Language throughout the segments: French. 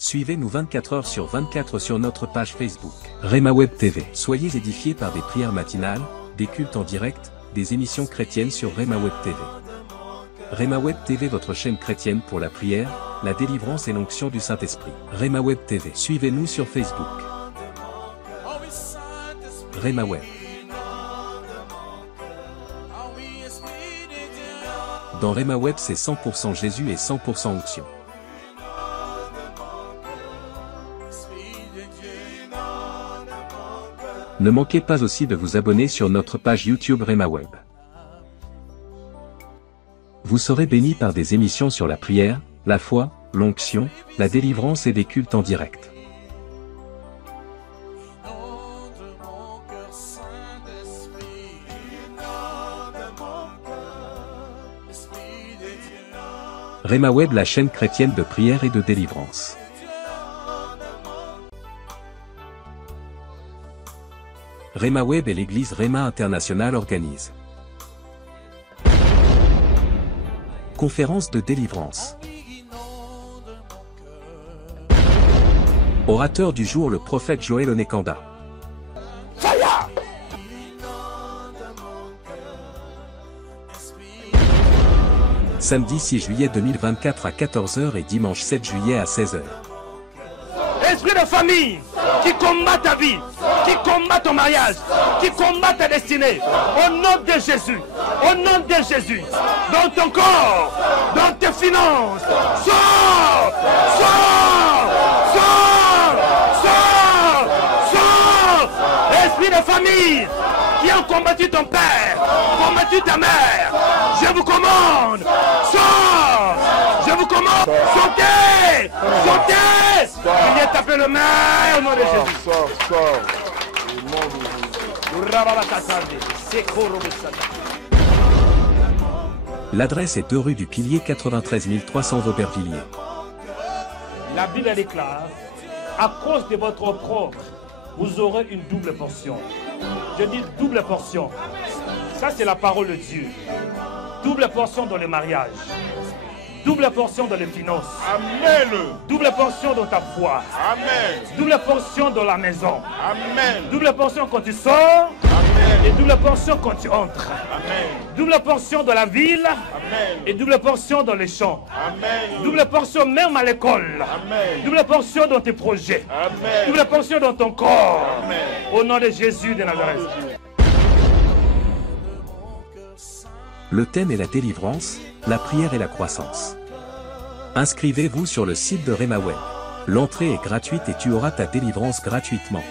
Suivez-nous 24 heures sur 24 sur notre page Facebook, Rhema Web TV. Soyez édifiés par des prières matinales, des cultes en direct, des émissions chrétiennes sur Rhema Web TV. Rhema Web TV, votre chaîne chrétienne pour la prière, la délivrance et l'onction du Saint-Esprit. Rhema Web TV. Suivez-nous sur Facebook. Rhema Web. Dans Rhema Web, c'est 100% Jésus et 100% onction. Ne manquez pas aussi de vous abonner sur notre page YouTube Rhema Web. Vous serez bénis par des émissions sur la prière, la foi, l'onction, la délivrance et des cultes en direct. Rhema Web, la chaîne chrétienne de prière et de délivrance. Rhema Web et l'église Rhema International organisent conférence de délivrance. Orateur du jour, le prophète Joël Onekanda. Samedi 6 juillet 2024 à 14 h et dimanche 7 juillet à 16 h. Esprit de famille qui combat ta vie, qui combat ton mariage, qui combat ta destinée, au nom de Jésus, au nom de Jésus, dans ton corps, dans tes finances, sors, sors, sors, sors, sors. Esprit de famille qui a combattu ton père, combattu ta mère, je vous commande, sors, je vous commande, sautez, sautez. Viens taper le maire au nom de Jésus. Sors. Au nom de Jésus. L'adresse est 2 rue du Pilier 93 300 Aubervilliers. La Bible déclare, à cause de votre opprobre, vous aurez une double portion. Je dis double portion. Ça, c'est la parole de Dieu. Double portion dans le mariage. Double portion dans les finances. Amen. Double portion dans ta foi. Amen. Double portion dans la maison. Amen. Double portion quand tu sors. Amen. Et double portion quand tu entres. Amen. Double portion dans la ville. Amen. Et double portion dans les champs. Amen. Double portion même à l'école. Amen. Double portion dans tes projets. Amen. Double portion dans ton corps. Amen. Au nom de Jésus de Nazareth. Le thème est la délivrance, la prière et la croissance. Inscrivez-vous sur le site de Rhema Web. L'entrée est gratuite et tu auras ta délivrance gratuitement.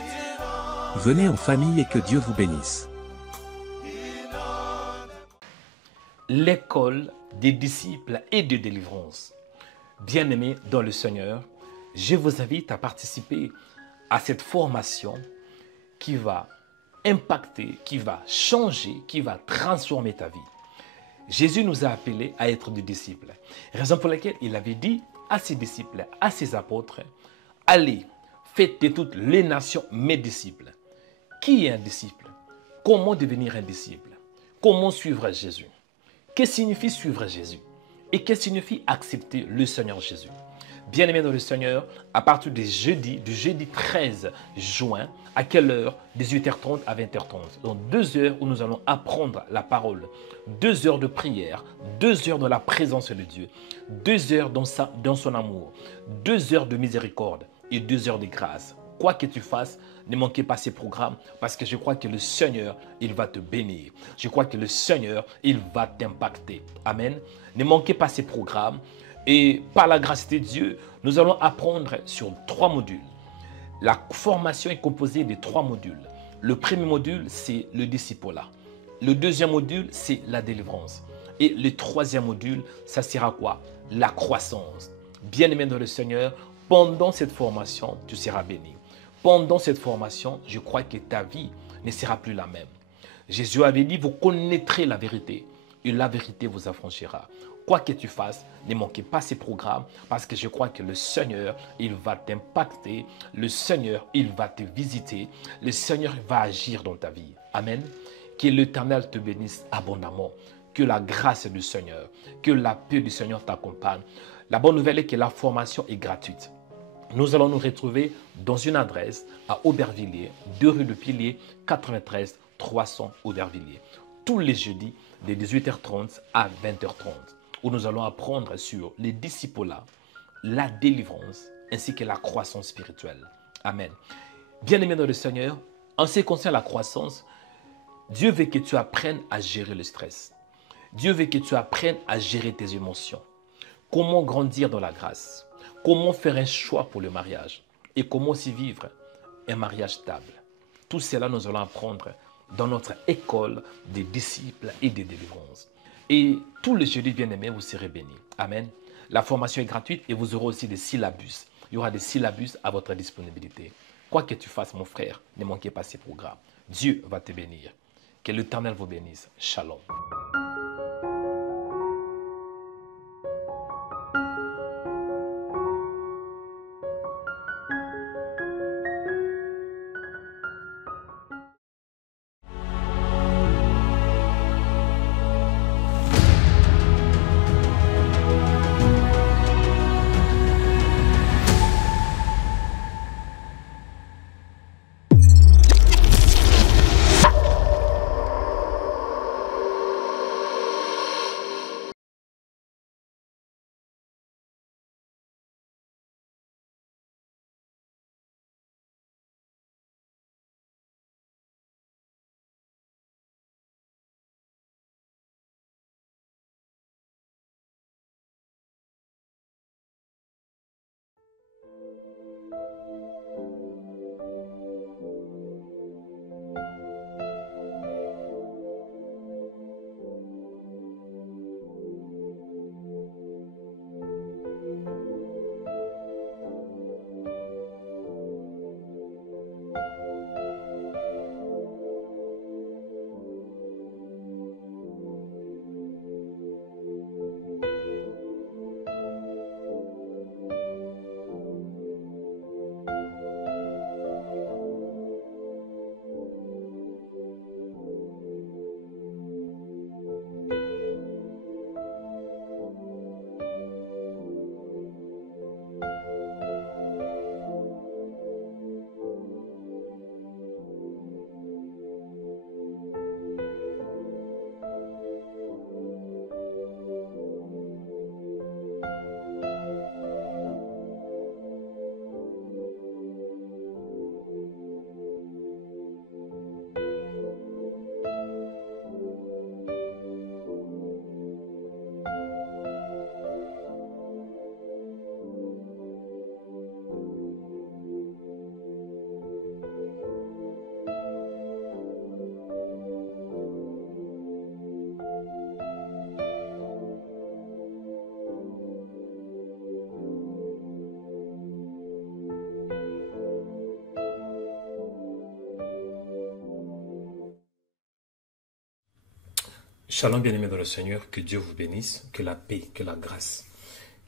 Venez en famille et que Dieu vous bénisse. L'école des disciples et de délivrance. Bien-aimés dans le Seigneur, je vous invite à participer à cette formation qui va impacter, qui va changer, qui va transformer ta vie. Jésus nous a appelés à être des disciples. Raison pour laquelle il avait dit à ses disciples, à ses apôtres, allez, faites de toutes les nations mes disciples. Qui est un disciple? Comment devenir un disciple? Comment suivre Jésus? Qu'est-ce que signifie suivre Jésus? Et qu'est-ce que signifie accepter le Seigneur Jésus? Bien-aimés dans le Seigneur, à partir du jeudi 13 juin, à quelle heure? 18h30 à 20h30. Donc 2 heures où nous allons apprendre la parole. 2 heures de prière, 2 heures dans la présence de Dieu, 2 heures dans son amour, 2 heures de miséricorde et 2 heures de grâce. Quoi que tu fasses, ne manquez pas ces programmes parce que je crois que le Seigneur, il va te bénir. Je crois que le Seigneur, il va t'impacter. Amen. Ne manquez pas ces programmes. Et par la grâce de Dieu, nous allons apprendre sur 3 modules. La formation est composée de 3 modules. Le premier module, c'est le discipulat. Le deuxième module, c'est la délivrance. Et le troisième module, ça sera quoi? La croissance. Bien-aimé dans le Seigneur, pendant cette formation, tu seras béni. Pendant cette formation, je crois que ta vie ne sera plus la même. Jésus avait dit, vous connaîtrez la vérité et la vérité vous affranchira. Quoi que tu fasses, ne manquez pas ces programmes parce que je crois que le Seigneur, il va t'impacter. Le Seigneur, il va te visiter. Le Seigneur va agir dans ta vie. Amen. Que l'Éternel te bénisse abondamment. Que la grâce du Seigneur, que la paix du Seigneur t'accompagne. La bonne nouvelle est que la formation est gratuite. Nous allons nous retrouver dans une adresse à Aubervilliers, 2 rue de Piliers, 93 300 Aubervilliers. Tous les jeudis de 18h30 à 20h30, où nous allons apprendre sur les disciples-là, la délivrance ainsi que la croissance spirituelle. Amen. Bien-aimé dans le Seigneur, en ce qui concerne la croissance, Dieu veut que tu apprennes à gérer le stress. Dieu veut que tu apprennes à gérer tes émotions. Comment grandir dans la grâce. Comment faire un choix pour le mariage. Et comment aussi vivre un mariage stable. Tout cela, nous allons apprendre dans notre école des disciples et des délivrances. Et tous les jeudis, bien-aimés, vous serez bénis. Amen. La formation est gratuite et vous aurez aussi des syllabus. Il y aura des syllabus à votre disponibilité. Quoi que tu fasses, mon frère, ne manquez pas ces programmes. Dieu va te bénir. Que l'Éternel vous bénisse. Shalom. Shalom bien-aimés dans le Seigneur, que Dieu vous bénisse, que la paix, que la grâce,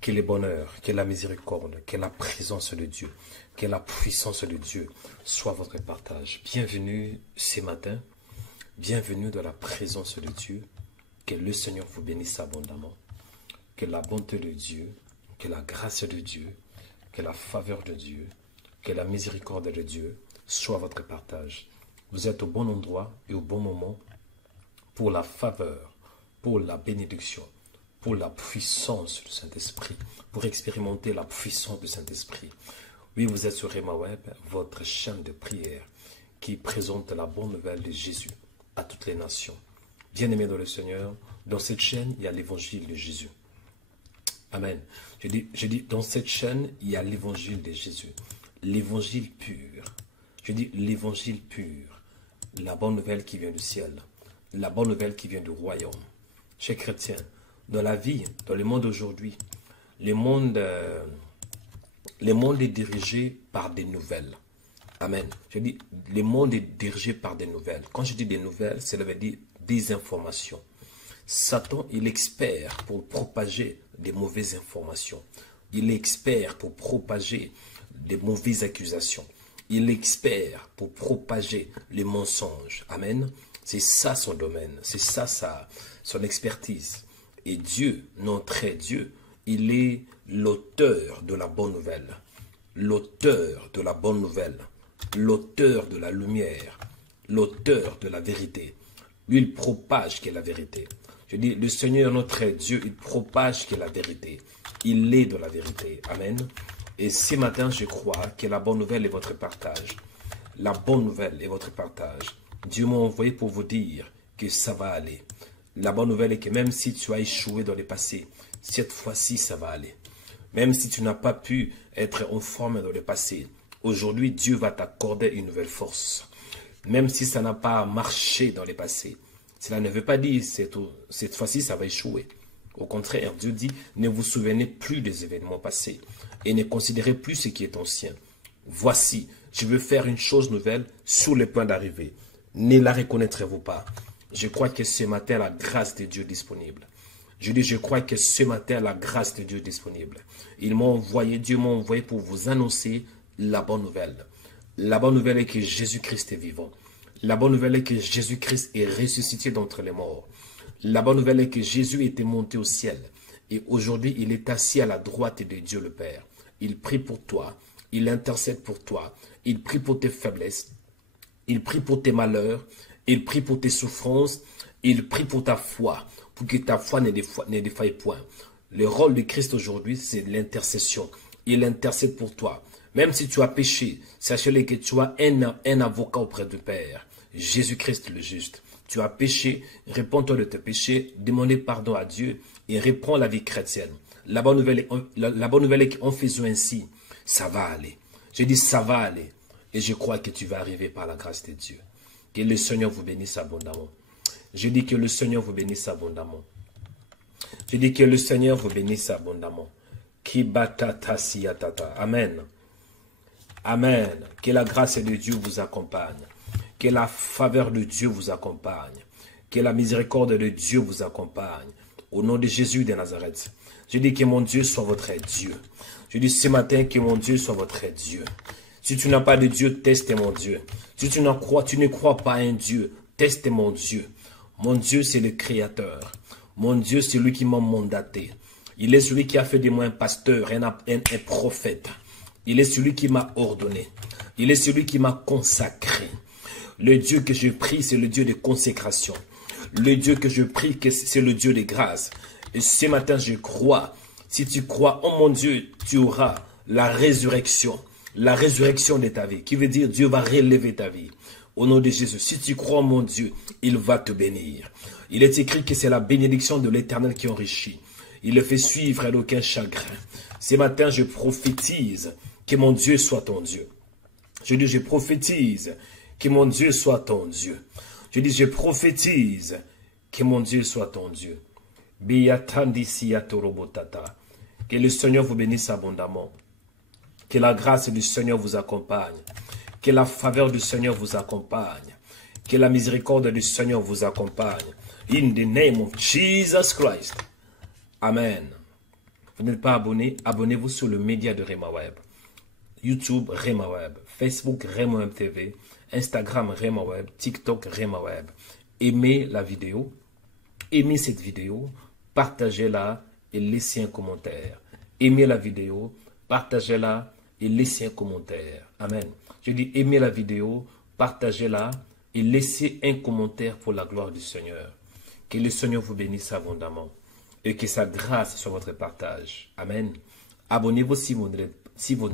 que le bonheur, que la miséricorde, que la présence de Dieu, que la puissance de Dieu soit votre partage. Bienvenue ce matin, bienvenue dans la présence de Dieu, que le Seigneur vous bénisse abondamment, que la bonté de Dieu, que la grâce de Dieu, que la faveur de Dieu, que la miséricorde de Dieu soit votre partage. Vous êtes au bon endroit et au bon moment pour la faveur, pour la bénédiction, pour la puissance du Saint-Esprit, pour expérimenter la puissance du Saint-Esprit. Oui, vous êtes sur Rema Web, votre chaîne de prière qui présente la bonne nouvelle de Jésus à toutes les nations. Bien-aimés dans le Seigneur, dans cette chaîne, il y a l'évangile de Jésus. Amen. Je dis, dans cette chaîne, il y a l'évangile de Jésus. L'évangile pur. Je dis l'évangile pur. La bonne nouvelle qui vient du ciel. La bonne nouvelle qui vient du royaume. Chers chrétiens, dans la vie, dans le monde aujourd'hui, le monde est dirigé par des nouvelles. Amen. Je dis, le monde est dirigé par des nouvelles. Quand je dis des nouvelles, cela veut dire des informations. Satan, il est expert pour propager des mauvaises informations. Il est expert pour propager des mauvaises accusations. Il est expert pour propager les mensonges. Amen. C'est ça son domaine. C'est ça son expertise. Et Dieu, notre Dieu, il est l'auteur de la bonne nouvelle. l'auteur de la bonne nouvelle, l'auteur de la lumière, l'auteur de la vérité. Lui, il propage qui est la vérité. Je dis, le Seigneur, notre Dieu, il propage qui est la vérité. Il est de la vérité. Amen. Et ce matin, je crois que la bonne nouvelle est votre partage. La bonne nouvelle est votre partage. Dieu m'a envoyé pour vous dire que ça va aller. La bonne nouvelle est que même si tu as échoué dans le passé, cette fois-ci, ça va aller. Même si tu n'as pas pu être en forme dans le passé, aujourd'hui, Dieu va t'accorder une nouvelle force. Même si ça n'a pas marché dans le passé, cela ne veut pas dire que cette fois-ci, ça va échouer. Au contraire, Dieu dit, ne vous souvenez plus des événements passés et ne considérez plus ce qui est ancien. Voici, je veux faire une chose nouvelle sur le point d'arriver. Ne la reconnaîtrez-vous pas? Je crois que ce matin, la grâce de Dieu est disponible. Je dis, je crois que ce matin, la grâce de Dieu est disponible. Dieu m'a envoyé pour vous annoncer la bonne nouvelle. La bonne nouvelle est que Jésus-Christ est vivant. La bonne nouvelle est que Jésus-Christ est ressuscité d'entre les morts. La bonne nouvelle est que Jésus était monté au ciel. Et aujourd'hui, il est assis à la droite de Dieu le Père. Il prie pour toi. Il intercède pour toi. Il prie pour tes faiblesses. Il prie pour tes malheurs. Il prie pour tes souffrances. Il prie pour ta foi. Pour que ta foi ne défaille point. Le rôle de Christ aujourd'hui, c'est l'intercession. Il intercède pour toi. Même si tu as péché, sachez-le que tu as un avocat auprès du Père. Jésus-Christ le juste. Tu as péché, réponds-toi de tes péchés, demandez pardon à Dieu et reprends la vie chrétienne. La bonne nouvelle est qu'en faisant ainsi, ça va aller. Je dis ça va aller. Et je crois que tu vas arriver par la grâce de Dieu. Que le Seigneur vous bénisse abondamment. Je dis que le Seigneur vous bénisse abondamment. Je dis que le Seigneur vous bénisse abondamment. Amen. Amen. Que la grâce de Dieu vous accompagne. Que la faveur de Dieu vous accompagne. Que la miséricorde de Dieu vous accompagne. Au nom de Jésus de Nazareth. Je dis que mon Dieu soit votre Dieu. Je dis ce matin que mon Dieu soit votre Dieu. Si tu n'as pas de Dieu, teste mon Dieu. Si tu ne crois pas un Dieu, teste mon Dieu. Mon Dieu, c'est le Créateur. Mon Dieu, c'est lui qui m'a mandaté. Il est celui qui a fait de moi un pasteur, un prophète. Il est celui qui m'a ordonné. Il est celui qui m'a consacré. Le Dieu que je prie, c'est le Dieu de consécration. Le Dieu que je prie, c'est le Dieu de grâce. Et ce matin, je crois. Si tu crois, oh mon Dieu, tu auras la résurrection. La résurrection de ta vie. Qui veut dire Dieu va relever ta vie. Au nom de Jésus. Si tu crois, mon Dieu, il va te bénir. Il est écrit que c'est la bénédiction de l'Éternel qui enrichit. Il le fait suivre à aucun chagrin. Ce matin, je prophétise que mon Dieu soit ton Dieu. Je dis, je prophétise que mon Dieu soit ton Dieu. Je dis, je prophétise que mon Dieu soit ton Dieu. Que le Seigneur vous bénisse abondamment. Que la grâce du Seigneur vous accompagne. Que la faveur du Seigneur vous accompagne. Que la miséricorde du Seigneur vous accompagne. In the name of Jesus Christ. Amen. Vous n'êtes pas abonné? Abonnez-vous sur le média de Rema Web. YouTube Rema Web. Facebook Rema Web TV. Instagram Rema Web. TikTok Rema Web. Aimez la vidéo. Aimez cette vidéo. Partagez-la et laissez un commentaire. Aimez la vidéo. Partagez-la et laissez un commentaire. Amen. Je dis aimez la vidéo. Partagez-la et laissez un commentaire pour la gloire du Seigneur. Que le Seigneur vous bénisse abondamment. Et que sa grâce soit votre partage. Amen. Abonnez-vous si vous ne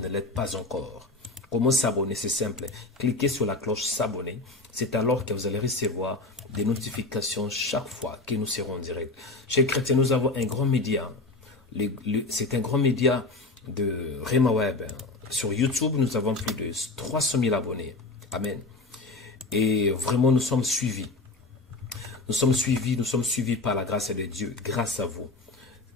l'êtes pas encore. Comment s'abonner? C'est simple. Cliquez sur la cloche s'abonner. C'est alors que vous allez recevoir des notifications chaque fois que nous serons en direct. Chez Chrétiens, nous avons un grand média. C'est un grand média de Rema Web. Sur YouTube, nous avons plus de 300 000 abonnés. Amen. Et vraiment, nous sommes suivis. Nous sommes suivis par la grâce de Dieu, grâce à vous.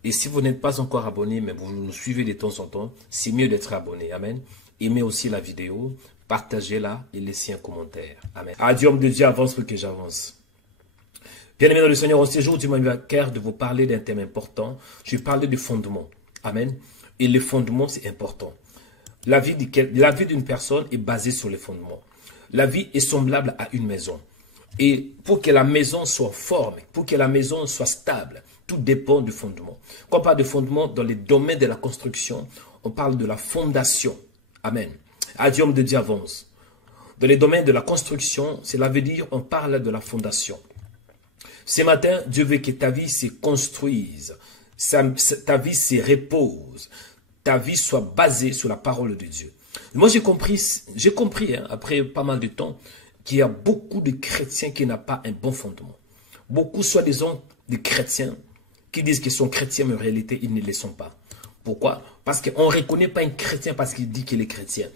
Et si vous n'êtes pas encore abonné, mais vous nous suivez de temps en temps, c'est mieux d'être abonné. Amen. Aimez aussi la vidéo, partagez-la et laissez un commentaire. Amen. Adieu, homme de Dieu, avance pour que j'avance. Bien-aimés dans le Seigneur, en ce jour, Dieu m'a mis à cœur de vous parler d'un thème important. Je vais parler du fondement. Amen. Et le fondement, c'est important. La vie d'une personne est basée sur les fondements. La vie est semblable à une maison. Et pour que la maison soit forme, pour que la maison soit stable, tout dépend du fondement. Quand on parle de fondement, dans les domaines de la construction, on parle de la fondation. Amen. Adieu de Dieu avance. Dans les domaines de la construction, cela veut dire on parle de la fondation. Ce matin, Dieu veut que ta vie se construise, ta vie se repose, ta vie soit basée sur la parole de Dieu. Moi, j'ai compris hein, après pas mal de temps, qu'il y a beaucoup de chrétiens qui n'ont pas un bon fondement. Beaucoup, soi-disant, de chrétiens qui disent qu'ils sont chrétiens, mais en réalité, ils ne le sont pas. Pourquoi? Parce qu'on ne reconnaît pas un chrétien parce qu'il dit qu'il est chrétien.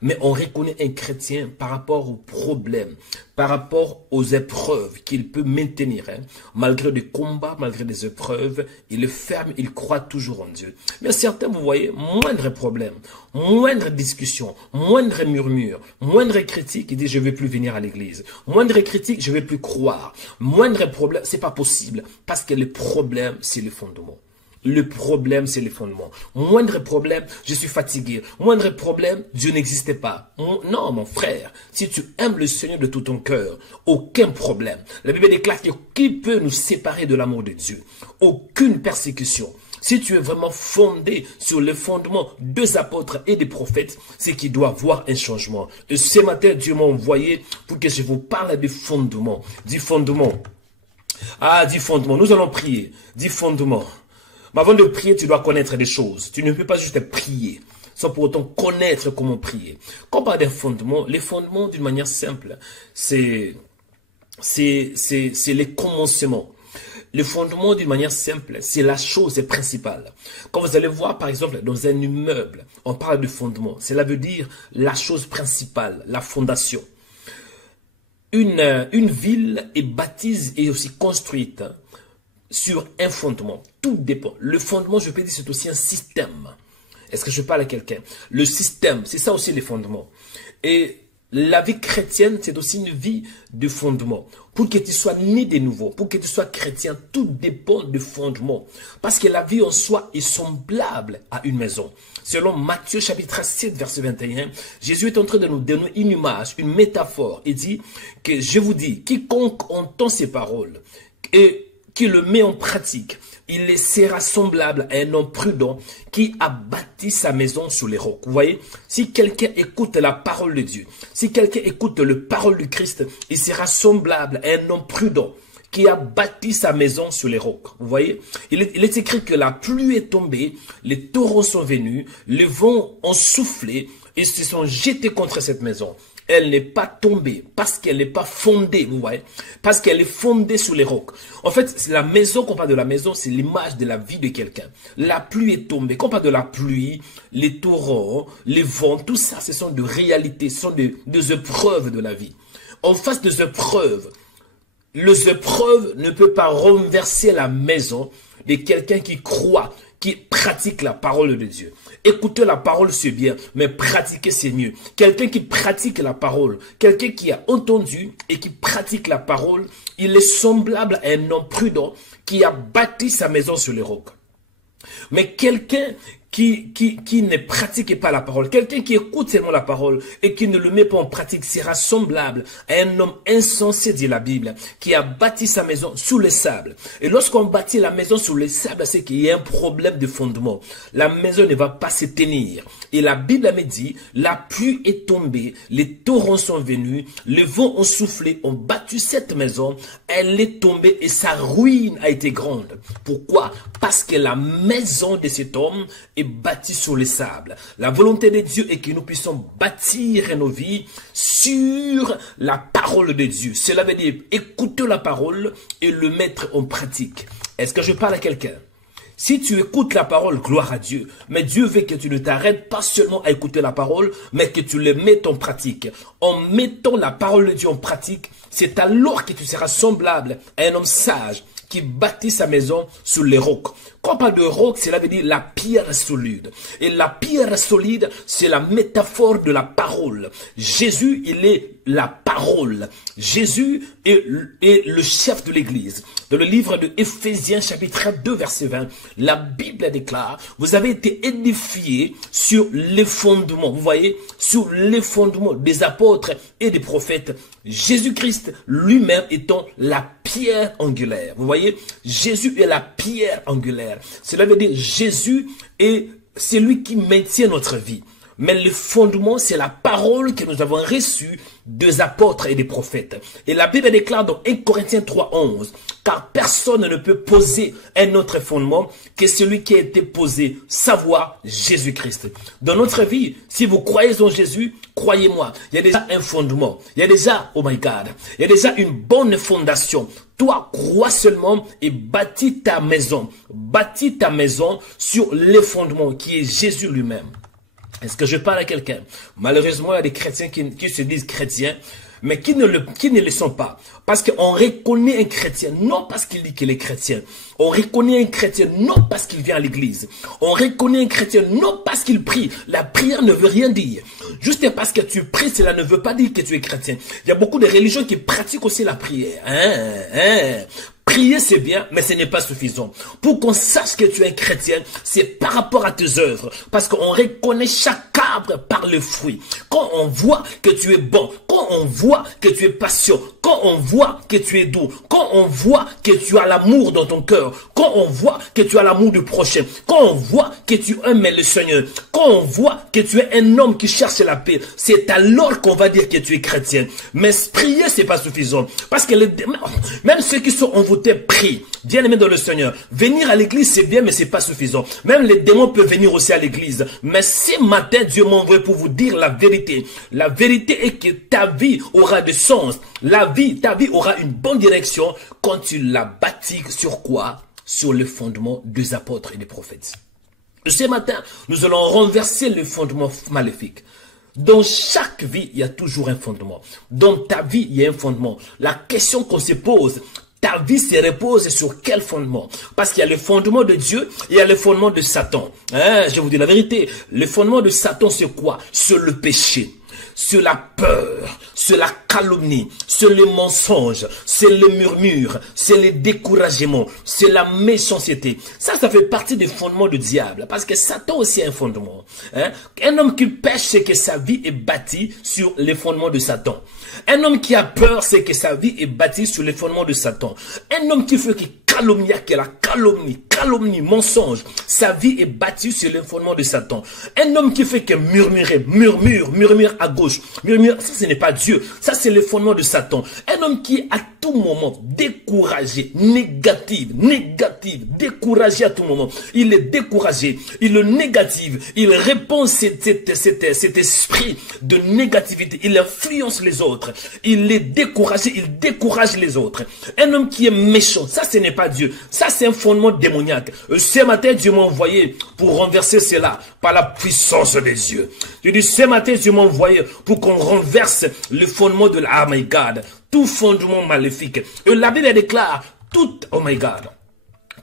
Mais on reconnaît un chrétien par rapport aux problèmes, par rapport aux épreuves qu'il peut maintenir. Hein. Malgré des combats, malgré des épreuves, il est ferme, il croit toujours en Dieu. Mais certains, vous voyez, moindre problème, moindre discussion, moindre murmure, moindre critique, il dit je ne vais plus venir à l'église. Moindre critique, je ne vais plus croire. Moindre problème, ce n'est pas possible parce que le problème, c'est le fondement. Le problème, c'est les fondements. Moindre problème, je suis fatigué. Moindre problème, Dieu n'existait pas. Non, mon frère, si tu aimes le Seigneur de tout ton cœur, aucun problème. La Bible déclare que qui peut nous séparer de l'amour de Dieu? Aucune persécution. Si tu es vraiment fondé sur les fondements des apôtres et des prophètes, c'est qu'il doit avoir un changement. Et ce matin, Dieu m'a envoyé pour que je vous parle des fondements. Du fondement. Ah, du fondement. Nous allons prier. Du fondement. Mais avant de prier, tu dois connaître des choses. Tu ne peux pas juste prier sans pour autant connaître comment prier. Quand on parle d'un fondement, les fondements d'une manière simple, c'est les commencements. Le fondement d'une manière simple, c'est la chose principale. Quand vous allez voir par exemple dans un immeuble, on parle de fondement. Cela veut dire la chose principale, la fondation. Une ville est bâtie et aussi construite sur un fondement. Tout dépend. Le fondement, je peux dire, c'est aussi un système. Est-ce que je parle à quelqu'un? Le système, c'est ça aussi les fondements. Et la vie chrétienne, c'est aussi une vie de fondement. Pour que tu sois né de nouveau, pour que tu sois chrétien, tout dépend du fondement. Parce que la vie en soi est semblable à une maison. Selon Matthieu chapitre 7, verset 21, Jésus est en train de nous donner une image, une métaphore. Il dit que je vous dis, quiconque entend ces paroles et qui le met en pratique, il sera semblable à un homme prudent qui a bâti sa maison sur les rocs. Vous voyez, si quelqu'un écoute la parole de Dieu, si quelqu'un écoute la parole du Christ, il sera semblable à un homme prudent qui a bâti sa maison sur les rocs. Vous voyez, il est écrit que la pluie est tombée, les torrents sont venus, les vents ont soufflé et se sont jetés contre cette maison. Elle n'est pas tombée parce qu'elle n'est pas fondée, vous voyez, parce qu'elle est fondée sur les rocs. En fait, la maison, quand on parle de la maison, c'est l'image de la vie de quelqu'un. La pluie est tombée. Quand on parle de la pluie, les torrents, les vents, tout ça, ce sont de réalités, ce sont des épreuves de la vie. En face des épreuves, les épreuves ne peuvent pas renverser la maison de quelqu'un qui croit, qui pratique la parole de Dieu. Écouter la parole, c'est bien, mais pratiquer, c'est mieux. Quelqu'un qui pratique la parole, quelqu'un qui a entendu et qui pratique la parole, il est semblable à un homme prudent qui a bâti sa maison sur les rocs. Mais quelqu'un qui ne pratique pas la parole, quelqu'un qui écoute seulement la parole et qui ne le met pas en pratique sera semblable à un homme insensé, dit la Bible, qui a bâti sa maison sous le sable. Et lorsqu'on bâtit la maison sous le sable, c'est qu'il y a un problème de fondement. La maison ne va pas se tenir. Et la Bible me dit, la pluie est tombée, les torrents sont venus, les vents ont soufflé, ont battu cette maison, elle est tombée et sa ruine a été grande. Pourquoi? Parce que la maison de cet homme est bâtie sur le sable. La volonté de Dieu est que nous puissions bâtir nos vies sur la parole de Dieu. Cela veut dire écouter la parole et le mettre en pratique. Est-ce que je parle à quelqu'un? Si tu écoutes la parole, gloire à Dieu. Mais Dieu veut que tu ne t'arrêtes pas seulement à écouter la parole, mais que tu le mettes en pratique. En mettant la parole de Dieu en pratique, c'est alors que tu seras semblable à un homme sage qui bâtit sa maison sur les rocs. Quand on parle de roc, cela veut dire la pierre solide. Et la pierre solide, c'est la métaphore de la parole. Jésus, il est la parole. Jésus est le chef de l'église. Dans le livre de Éphésiens chapitre 2 verset 20, la Bible déclare, vous avez été édifiés sur les fondements. Vous voyez, sur les fondements des apôtres et des prophètes. Jésus-Christ lui-même étant la pierre angulaire. Vous voyez, Jésus est la pierre angulaire. Cela veut dire Jésus est celui qui maintient notre vie. Mais le fondement, c'est la parole que nous avons reçue des apôtres et des prophètes. Et la Bible déclare dans 1 Corinthiens 3:11, car personne ne peut poser un autre fondement que celui qui a été posé, savoir Jésus-Christ. Dans notre vie, si vous croyez en Jésus, croyez-moi, il y a déjà un fondement. Il y a déjà, oh my God, il y a déjà une bonne fondation. Toi, crois seulement et bâtis ta maison. Bâtis ta maison sur le fondement qui est Jésus lui-même. Est-ce que je parle à quelqu'un? Malheureusement, il y a des chrétiens qui se disent chrétiens, mais qui ne le sont pas. Parce qu'on reconnaît un chrétien, non parce qu'il dit qu'il est chrétien. On reconnaît un chrétien, non parce qu'il vient à l'église. On reconnaît un chrétien, non parce qu'il prie. La prière ne veut rien dire. Juste parce que tu pries, cela ne veut pas dire que tu es chrétien. Il y a beaucoup de religions qui pratiquent aussi la prière. Prier, c'est bien, mais ce n'est pas suffisant. Pour qu'on sache que tu es un chrétien, c'est par rapport à tes œuvres. Parce qu'on reconnaît chaque arbre par le fruit. Quand on voit que tu es bon, quand on voit que tu es patient, quand on voit que tu es doux, quand on voit que tu as l'amour dans ton cœur, quand on voit que tu as l'amour du prochain, quand on voit que tu aimes le Seigneur, quand on voit que tu es un homme qui cherche la paix, c'est alors qu'on va dire que tu es chrétien. Mais prier, c'est pas suffisant. Parce que même ceux qui sont envoûtés prient. Bien aimé dans le Seigneur. Venir à l'église, c'est bien, mais c'est pas suffisant. Même les démons peuvent venir aussi à l'église. Mais ce matin, Dieu m'a envoyé pour vous dire la vérité. La vérité est que ta vie aura de sens. Ta vie aura une bonne direction quand tu la bâtis sur quoi? Sur le fondement des apôtres et des prophètes. Ce matin, nous allons renverser le fondement maléfique. Dans chaque vie, il y a toujours un fondement. Dans ta vie, il y a un fondement. La question qu'on se pose, ta vie se repose sur quel fondement? Parce qu'il y a le fondement de Dieu et il y a le fondement de Satan. Je vous dis la vérité. Le fondement de Satan, c'est quoi? C'est le péché. C'est la peur, c'est la calomnie, c'est le mensonge, c'est le murmure, c'est le découragement, c'est la méchanceté. Ça fait partie des fondements du diable. Parce que Satan aussi a un fondement. Un homme qui pêche, c'est que sa vie est bâtie sur les fondements de Satan. Un homme qui a peur, c'est que sa vie est bâtie sur les fondements de Satan. Un homme qui fait calomnie, qui a la calomnie, mensonge, sa vie est bâtie sur les fondements de Satan. Un homme qui fait que murmure à gauche, murmure, ça ce n'est pas Dieu, ça c'est le fondement de Satan. Un homme qui est à tout moment découragé, négatif, découragé à tout moment. Il est découragé, il est négatif, il répand cet esprit de négativité, il influence les autres, il est découragé, il décourage les autres. Un homme qui est méchant, ça ce n'est pas Dieu, ça c'est un fondement démoniaque. Ce matin Dieu m'a envoyé pour renverser cela par la puissance des yeux. Je dis ce matin Dieu m'a envoyé pour qu'on renverse le fondement de la, oh my God, tout fondement maléfique. Et la Bible déclare oh my God,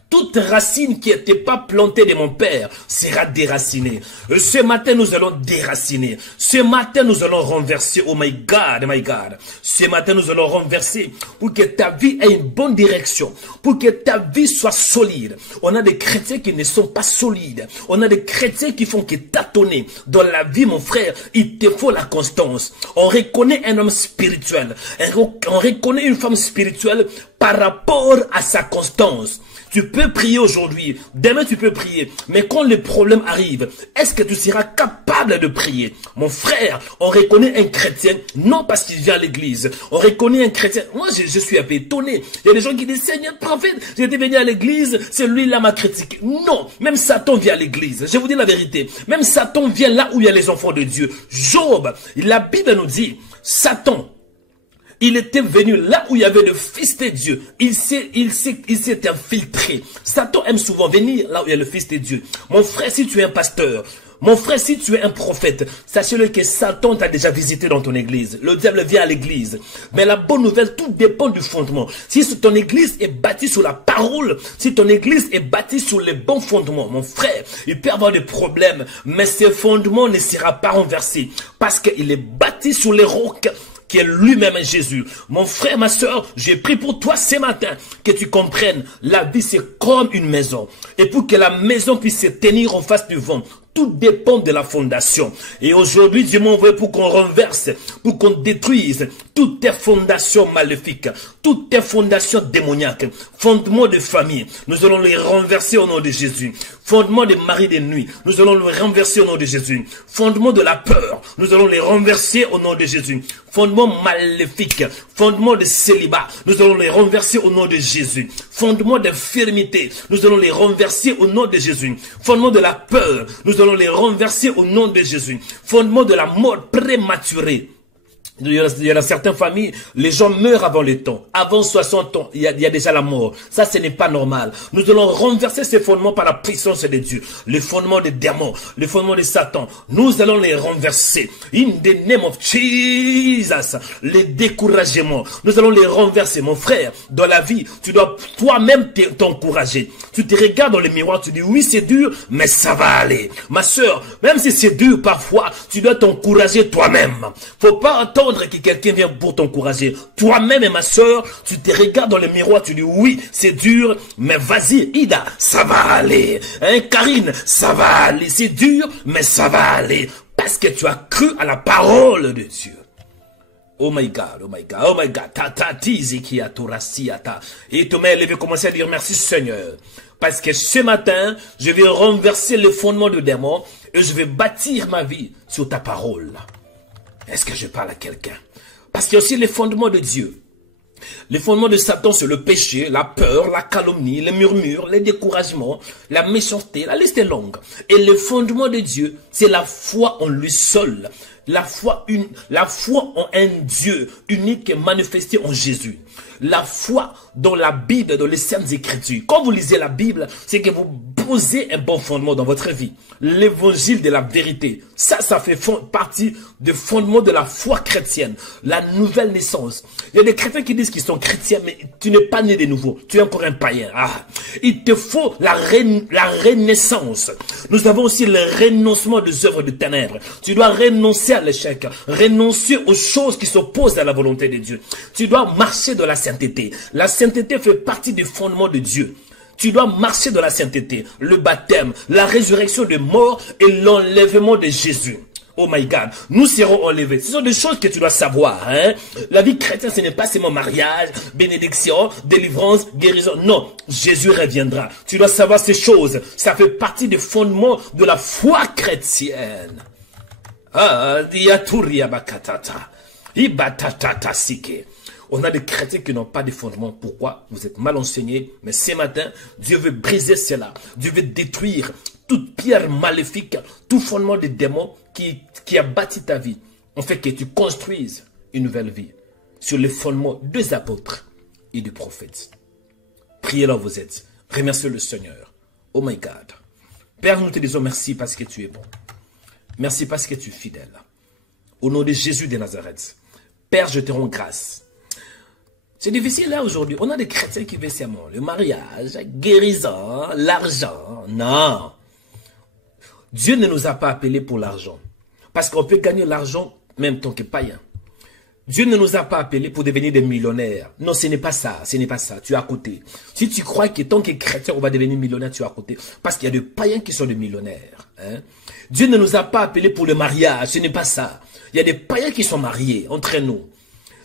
toute racine qui n'était pas plantée de mon Père sera déracinée. Ce matin, nous allons déraciner. Ce matin, nous allons renverser. Oh my God, my God. Ce matin, nous allons renverser pour que ta vie ait une bonne direction. Pour que ta vie soit solide. On a des chrétiens qui ne sont pas solides. On a des chrétiens qui font que tâtonner. Dans la vie, mon frère, il te faut la constance. On reconnaît un homme spirituel. On reconnaît une femme spirituelle par rapport à sa constance. Tu peux prier aujourd'hui, demain tu peux prier, mais quand le problème arrive, est-ce que tu seras capable de prier? Mon frère, on reconnaît un chrétien, non parce qu'il vient à l'église, on reconnaît un chrétien, moi je suis un peu étonné, il y a des gens qui disent, Seigneur prophète, j'étais venu à l'église, celui-là m'a critiqué. Non, même Satan vient à l'église, je vous dis la vérité, même Satan vient là où il y a les enfants de Dieu. Job, la Bible nous dit, Satan, il était venu là où il y avait le Fils de Dieu. Il s'est infiltré. Satan aime souvent venir là où il y a le Fils de Dieu. Mon frère, si tu es un pasteur, mon frère, si tu es un prophète, sachez-le que Satan t'a déjà visité dans ton église. Le diable vient à l'église. Mais la bonne nouvelle, tout dépend du fondement. Si ton église est bâtie sur la parole, si ton église est bâtie sur les bons fondements, mon frère, il peut y avoir des problèmes, mais ce fondement ne sera pas renversé parce qu'il est bâti sur les rocs qui est lui-même Jésus. Mon frère, ma soeur, j'ai pris pour toi ce matin que tu comprennes, la vie c'est comme une maison. Et pour que la maison puisse se tenir en face du vent, tout dépend de la fondation. Et aujourd'hui, Dieu m'a envoyé pour qu'on renverse, pour qu'on détruise toutes tes fondations maléfiques, toutes tes fondations démoniaques, fondements de famille. Nous allons les renverser au nom de Jésus. Fondement des maris de nuit, nous allons le renverser au nom de Jésus. Fondement de la peur, nous allons les renverser au nom de Jésus. Fondement maléfique, fondement de célibat, nous allons les renverser au nom de Jésus. Fondement d'infirmité, nous allons les renverser au nom de Jésus. Fondement de la peur, nous allons les renverser au nom de Jésus. Fondement de la mort prématurée. Il y a dans certaines familles, les gens meurent avant le temps. Avant 60 ans, il y a déjà la mort. Ça, ce n'est pas normal. Nous allons renverser ces fondements par la puissance de Dieu. Les fondements des démons, les fondements de Satan, nous allons les renverser. In the name of Jesus. Les découragements, nous allons les renverser. Mon frère, dans la vie, tu dois toi-même t'encourager. Tu te regardes dans le miroir, tu dis oui, c'est dur, mais ça va aller. Ma soeur, même si c'est dur parfois, tu dois t'encourager toi-même. Faut pas attendre que quelqu'un vienne pour t'encourager. Toi-même et ma soeur, tu te regardes dans le miroir, tu dis oui, c'est dur, mais vas-y, Ida, ça va aller. Hein, Karine, ça va aller. C'est dur, mais ça va aller. Parce que tu as cru à la parole de Dieu. Oh my God, oh my God, oh my God. Tata tiziki aturasiata. Et Thomas, elle veut commencer à dire merci Seigneur. Parce que ce matin, je vais renverser le fondement du démon et je vais bâtir ma vie sur ta parole. Est-ce que je parle à quelqu'un? Parce qu'il y a aussi les fondements de Dieu. Les fondements de Satan, c'est le péché, la peur, la calomnie, les murmures, les découragements, la méchanceté. La liste est longue. Et le fondement de Dieu, c'est la foi en lui seul. La foi en un Dieu unique et manifesté en Jésus. La foi dans la Bible, dans les Saintes Écritures. Quand vous lisez la Bible, c'est que vous posez un bon fondement dans votre vie. L'évangile de la vérité. Ça fait partie des fondements de la foi chrétienne. La nouvelle naissance. Il y a des chrétiens qui disent qu'ils sont chrétiens, mais tu n'es pas né de nouveau. Tu es encore un païen. Ah, il te faut la renaissance. Nous avons aussi le renoncement des œuvres de ténèbres. Tu dois renoncer à l'échec. Renoncer aux choses qui s'opposent à la volonté de Dieu. Tu dois marcher dans la sainteté. La sainteté fait partie des fondements de Dieu. Tu dois marcher dans la sainteté, le baptême, la résurrection des morts et l'enlèvement de Jésus. Oh my God, nous serons enlevés. Ce sont des choses que tu dois savoir. Hein? La vie chrétienne, ce n'est pas seulement mariage, bénédiction, délivrance, guérison. Non, Jésus reviendra. Tu dois savoir ces choses. Ça fait partie des fondements de la foi chrétienne. Ah, diaturia bakatata. Ibatatata sike. On a des chrétiens qui n'ont pas de fondement. Pourquoi? Vous êtes mal enseignés. Mais ce matin, Dieu veut briser cela. Dieu veut détruire toute pierre maléfique, tout fondement de démons qui a bâti ta vie. On fait que tu construises une nouvelle vie sur les fondements des apôtres et des prophètes. Priez là où vous êtes. Remerciez le Seigneur. Oh my God. Père, nous te disons merci parce que tu es bon. Merci parce que tu es fidèle. Au nom de Jésus de Nazareth. Père, je te rends grâce. C'est difficile là aujourd'hui. On a des chrétiens qui veulent seulement le mariage, la guérison, l'argent. Non. Dieu ne nous a pas appelés pour l'argent. Parce qu'on peut gagner l'argent même tant que païen. Dieu ne nous a pas appelés pour devenir des millionnaires. Non, ce n'est pas ça. Ce n'est pas ça. Tu es à côté. Si tu crois que tant que chrétien, on va devenir millionnaire, tu es à côté. Parce qu'il y a des païens qui sont des millionnaires. Hein? Dieu ne nous a pas appelés pour le mariage. Ce n'est pas ça. Il y a des païens qui sont mariés entre nous.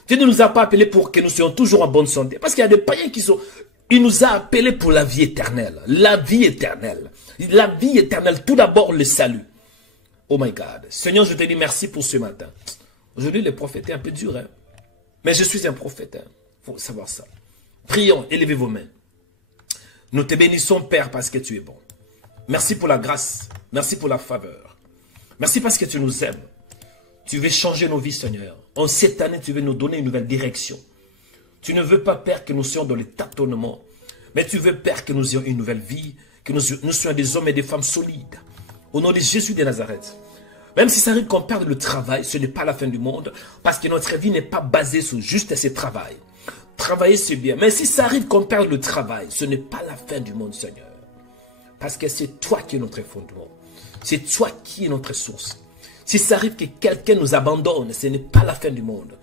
Dieu ne nous a pas appelés pour que nous soyons toujours en bonne santé. Parce qu'il y a des païens qui sont... Il nous a appelés pour la vie éternelle. La vie éternelle. La vie éternelle. Tout d'abord, le salut. Oh my God. Seigneur, je te dis merci pour ce matin. Aujourd'hui, le prophète est un peu dur. Hein? Mais je suis un prophète. Il faut savoir ça. Prions. Élevez vos mains. Nous te bénissons, Père, parce que tu es bon. Merci pour la grâce. Merci pour la faveur. Merci parce que tu nous aimes. Tu veux changer nos vies, Seigneur. En cette année, tu veux nous donner une nouvelle direction. Tu ne veux pas, Père, que nous soyons dans les tâtonnements. Mais tu veux, Père, que nous ayons une nouvelle vie. Que nous soyons des hommes et des femmes solides. Au nom de Jésus de Nazareth. Même si ça arrive qu'on perde le travail, ce n'est pas la fin du monde. Parce que notre vie n'est pas basée sur juste ce travail. Travailler, c'est bien. Mais si ça arrive qu'on perde le travail, ce n'est pas la fin du monde, Seigneur. Parce que c'est toi qui es notre fondement. C'est toi qui es notre source. Si ça arrive que quelqu'un nous abandonne, ce n'est pas la fin du monde.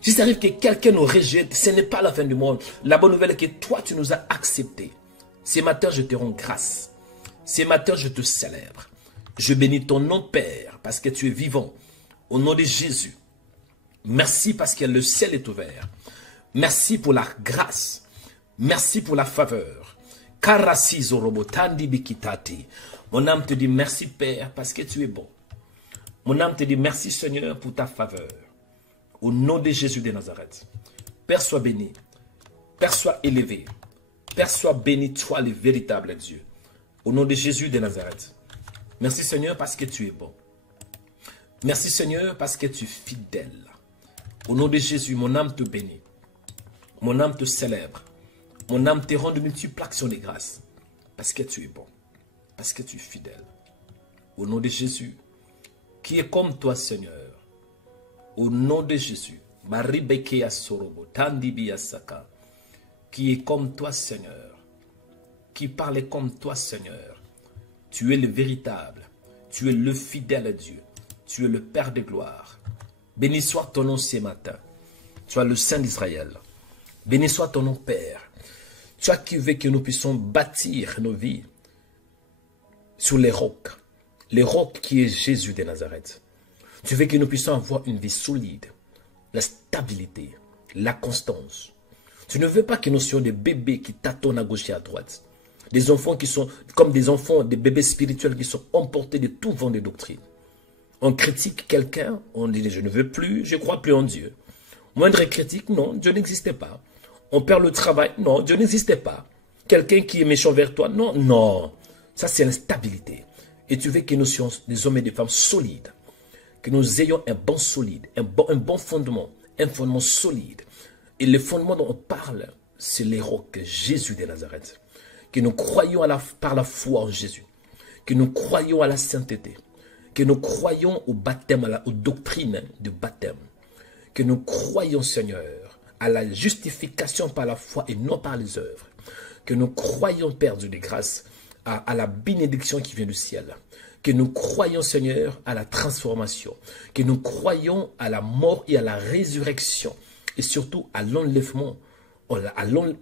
Si ça arrive que quelqu'un nous rejette, ce n'est pas la fin du monde. La bonne nouvelle est que toi, tu nous as acceptés. Ce matin, je te rends grâce. Ce matin, je te célèbre. Je bénis ton nom, Père, parce que tu es vivant. Au nom de Jésus. Merci parce que le ciel est ouvert. Merci pour la grâce. Merci pour la faveur. Mon âme te dit merci Père parce que tu es bon. Mon âme te dit merci Seigneur pour ta faveur. Au nom de Jésus de Nazareth. Père, sois béni. Père, sois élevé. Père, sois béni, toi le véritable Dieu. Au nom de Jésus de Nazareth. Merci Seigneur parce que tu es bon. Merci Seigneur parce que tu es fidèle. Au nom de Jésus, mon âme te bénit. Mon âme te célèbre. Mon âme te rend de multiples actions de grâce. Parce que tu es bon. Parce que tu es fidèle. Au nom de Jésus, qui est comme toi Seigneur. Au nom de Jésus, qui est comme toi Seigneur. Qui parle comme toi Seigneur. Tu es le véritable. Tu es le fidèle Dieu. Tu es le Père de gloire. Béni soit ton nom ce matin. Tu es le Saint d'Israël. Béni soit ton nom Père. Tu as qui veux que nous puissions bâtir nos vies sur les rocs. Les rocs qui est Jésus de Nazareth. Tu veux que nous puissions avoir une vie solide. La stabilité. La constance. Tu ne veux pas que nous soyons des bébés qui tâtonnent à gauche et à droite. Des enfants qui sont comme des enfants, des bébés spirituels qui sont emportés de tout vent de doctrine. On critique quelqu'un, on dit je ne veux plus, je ne crois plus en Dieu. Moindre critique, non, Dieu n'existait pas. On perd le travail, non, Dieu n'existait pas. Quelqu'un qui est méchant vers toi, non, non. Ça c'est l'instabilité. Et tu veux que nous soyons des hommes et des femmes solides. Que nous ayons un bon solide, un bon fondement, un fondement solide. Et le fondement dont on parle, c'est les rocs, Jésus de Nazareth. Que nous croyons par la foi en Jésus. Que nous croyons à la sainteté. Que nous croyons au baptême, aux doctrines du baptême. Que nous croyons, Seigneur, à la justification par la foi et non par les œuvres. Que nous croyons, Père Dieu de grâce, à la bénédiction qui vient du ciel. Que nous croyons, Seigneur, à la transformation. Que nous croyons à la mort et à la résurrection. Et surtout à l'enlèvement.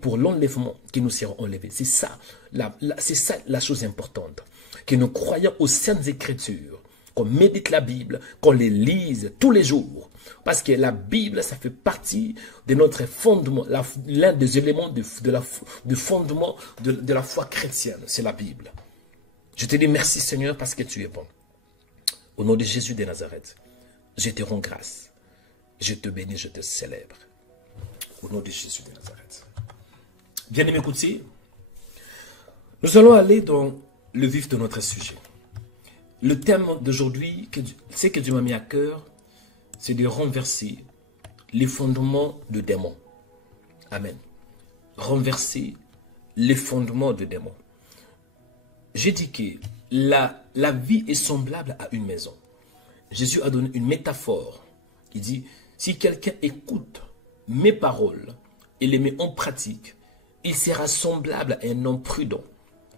Pour l'enlèvement qui nous seront enlevés. C'est ça la chose importante. Que nous croyons aux saintes écritures. Qu'on médite la Bible, qu'on les lise tous les jours. Parce que la Bible, ça fait partie de notre fondement, l'un des éléments du fondement de la foi chrétienne, c'est la Bible. Je te dis merci Seigneur parce que tu es bon. Au nom de Jésus de Nazareth, je te rends grâce. Je te bénis, je te célèbre. Au nom de Jésus de Nazareth. Bien-aimés, écoutez, nous allons aller dans le vif de notre sujet. Le thème d'aujourd'hui, c'est que Dieu m'a mis à cœur, c'est de renverser les fondements de démons. Amen. Renverser les fondements de démons. J'ai dit que la vie est semblable à une maison. Jésus a donné une métaphore. Il dit, si quelqu'un écoute mes paroles et les met en pratique, il sera semblable à un homme prudent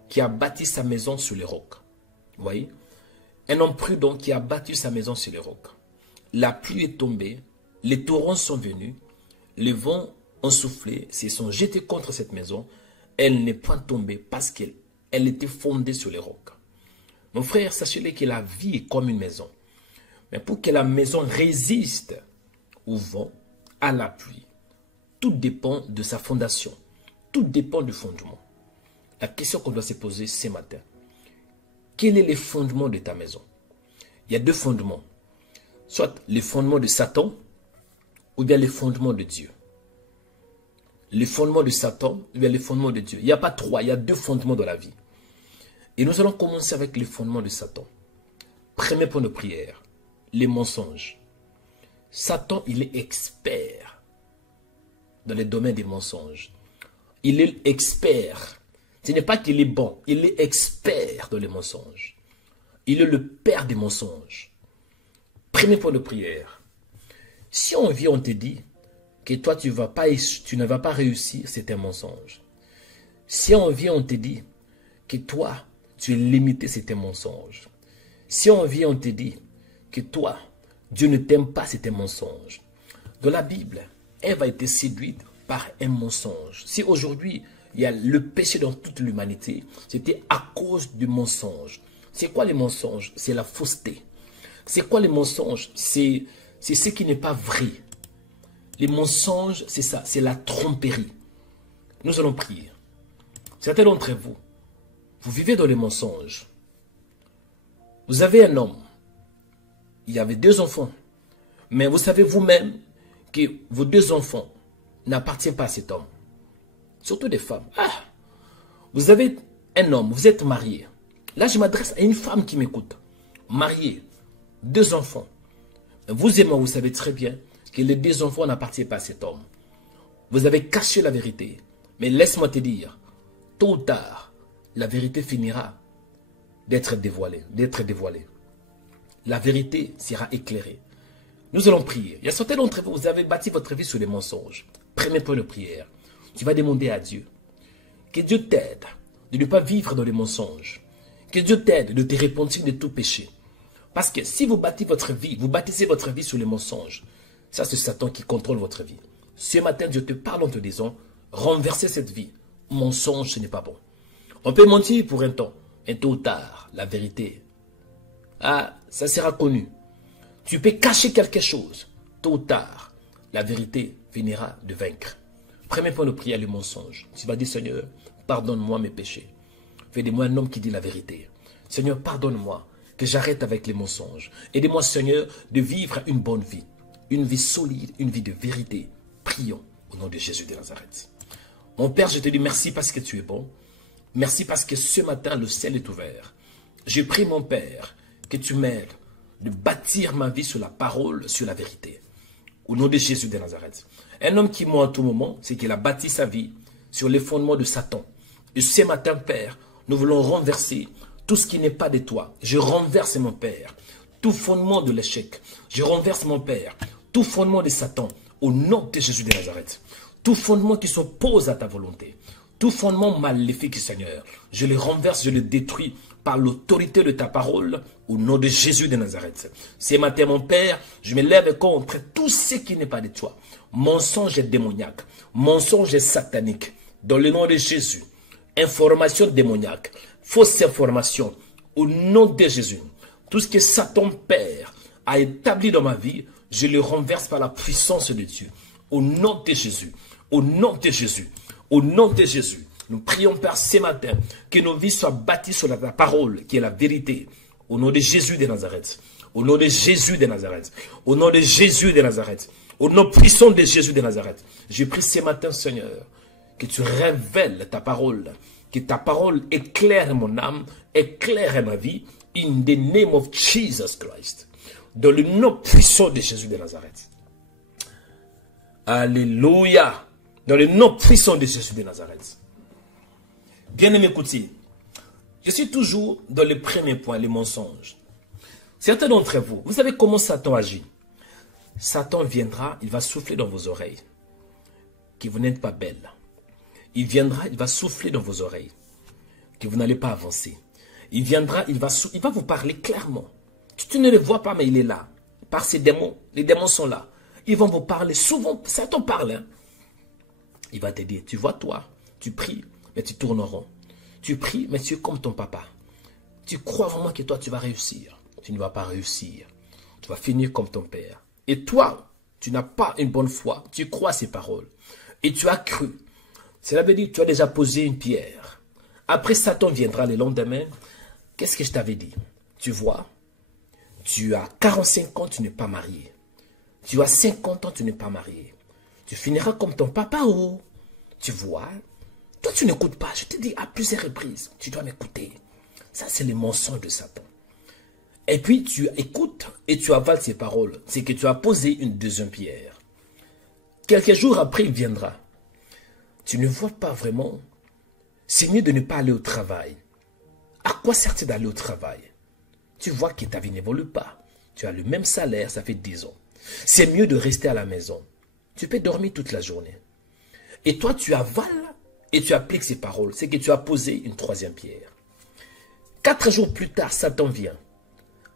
qui a bâti sa maison sur les rocs. Vous voyez? Un homme prudent qui a bâti sa maison sur les rocs. La pluie est tombée, les torrents sont venus, les vents ont soufflé, s'ils sont jetés contre cette maison, elle n'est point tombée parce qu'elle était fondée sur les rocs. Mon frère, sachez-le que la vie est comme une maison. Mais pour que la maison résiste au vent, à la pluie, tout dépend de sa fondation. Tout dépend du fondement. La question qu'on doit se poser ce matin, quel est le fondement de ta maison? Il y a deux fondements. Soit le fondement de Satan, ou bien le fondement de Dieu. Le fondement de Satan, ou bien le fondement de Dieu. Il n'y a pas trois, il y a deux fondements dans la vie. Et nous allons commencer avec le fondement de Satan. Premier point de prière, les mensonges. Satan, il est expert dans le domaine des mensonges. Il est expert. Ce n'est pas qu'il est bon, il est expert dans les mensonges. Il est le père des mensonges. Premier point de prière. Si on vient, on te dit que toi, tu ne vas pas réussir, c'est un mensonge. Si on vient, on te dit que toi, tu es limité, c'est un mensonge. Si on vient, on te dit que toi, Dieu ne t'aime pas, c'est un mensonge. Dans la Bible, Ève a été séduite par un mensonge. Si aujourd'hui, il y a le péché dans toute l'humanité, c'était à cause du mensonge. C'est quoi les mensonges? C'est la fausseté. C'est quoi les mensonges? C'est ce qui n'est pas vrai. Les mensonges, c'est ça, c'est la tromperie. Nous allons prier. Certains d'entre vous, vous vivez dans les mensonges. Vous avez un homme, il y avait 2 enfants, mais vous savez vous-même que vos 2 enfants n'appartiennent pas à cet homme. Surtout des femmes. Ah, vous avez un homme, vous êtes marié. Là, je m'adresse à une femme qui m'écoute. Mariée, 2 enfants. Vous et moi, vous savez très bien que les 2 enfants n'appartiennent pas à cet homme. Vous avez caché la vérité. Mais laisse-moi te dire, tôt ou tard, la vérité finira d'être dévoilée. La vérité sera éclairée. Nous allons prier. Il y a certains d'entre vous, vous avez bâti votre vie sur les mensonges. Premier point de prière. Tu vas demander à Dieu que Dieu t'aide de ne pas vivre dans les mensonges. Que Dieu t'aide de te repentir de tout péché. Parce que si vous bâtissez votre vie, vous bâtissez votre vie sur les mensonges, ça c'est Satan qui contrôle votre vie. Ce matin, Dieu te parle en te disant, renversez cette vie. Mensonge, ce n'est pas bon. On peut mentir pour un temps, mais tôt ou tard, la vérité, ça sera connu. Tu peux cacher quelque chose, tôt ou tard, la vérité finira de vaincre. Premier point de prière, le mensonge. Tu vas dire, Seigneur, pardonne-moi mes péchés. Fais de moi un homme qui dit la vérité. Seigneur, pardonne-moi, que j'arrête avec les mensonges. Aidez-moi, Seigneur, de vivre une bonne vie. Une vie solide, une vie de vérité. Prions au nom de Jésus de Nazareth. Mon Père, je te dis merci parce que tu es bon. Merci parce que ce matin, le ciel est ouvert. Je prie, mon Père, que tu m'aides de bâtir ma vie sur la parole, sur la vérité. Au nom de Jésus de Nazareth. Un homme qui ment à tout moment, c'est qu'il a bâti sa vie sur les fondements de Satan. Et ce matin, Père, nous voulons renverser tout ce qui n'est pas de toi. Je renverse, mon Père, tout fondement de l'échec. Je renverse, mon Père, tout fondement de Satan. Au nom de Jésus de Nazareth. Tout fondement qui s'oppose à ta volonté. Tout fondement maléfique, Seigneur. Je le renverse, je le détruis par l'autorité de ta parole. Au nom de Jésus de Nazareth. Ce matin, mon Père, je me lève contre tout ce qui n'est pas de toi. Mensonge démoniaque. Mensonge satanique. Dans le nom de Jésus. Information démoniaque. Fausse information. Au nom de Jésus. Tout ce que Satan, Père, a établi dans ma vie, je le renverse par la puissance de Dieu. Au nom de Jésus. Au nom de Jésus. Au nom de Jésus. Nous prions, Père, ce matin, que nos vies soient bâties sur la parole, qui est la vérité. Au nom de Jésus de Nazareth. Au nom de Jésus de Nazareth. Au nom de Jésus de Nazareth. Au nom puissant de Jésus de Nazareth. Je prie ce matin, Seigneur, que tu révèles ta parole. Que ta parole éclaire mon âme, éclaire ma vie. In the name of Jesus Christ. Dans le nom puissant de Jésus de Nazareth. Alléluia. Dans le nom puissant de Jésus de Nazareth. Bien-aimés, écoutez. Je suis toujours dans le premier point, les mensonges. Certains d'entre vous, vous savez comment Satan agit. Satan viendra, il va souffler dans vos oreilles. Que vous n'êtes pas belle. Il viendra, il va souffler dans vos oreilles. Que vous n'allez pas avancer. Il viendra, il va vous parler clairement. Tu ne le vois pas, mais il est là. Par ces démons, les démons sont là. Ils vont vous parler souvent. Satan parle. Hein? Il va te dire, tu vois toi, tu pries, mais tu tournes en rond. Tu pries, mais tu es comme ton papa. Tu crois vraiment que toi, tu vas réussir. Tu ne vas pas réussir. Tu vas finir comme ton père. Et toi, tu n'as pas une bonne foi. Tu crois ces paroles. Et tu as cru. Cela veut dire que tu as déjà posé une pierre. Après, Satan viendra le lendemain. Qu'est-ce que je t'avais dit? Tu vois, tu as 45 ans, tu n'es pas marié. Tu as 50 ans, tu n'es pas marié. Tu finiras comme ton papa ou... Tu vois, toi, tu n'écoutes pas. Je te dis à plusieurs reprises, tu dois m'écouter. Ça, c'est le mensonge de Satan. Et puis, tu écoutes et tu avales ces paroles. C'est que tu as posé une deuxième pierre. Quelques jours après, il viendra. Tu ne vois pas vraiment. C'est mieux de ne pas aller au travail. À quoi sert-il d'aller au travail? Tu vois que ta vie n'évolue pas. Tu as le même salaire, ça fait 10 ans. C'est mieux de rester à la maison. Tu peux dormir toute la journée. Et toi, tu avales et tu appliques ces paroles. C'est que tu as posé une troisième pierre. 4 jours plus tard, Satan vient.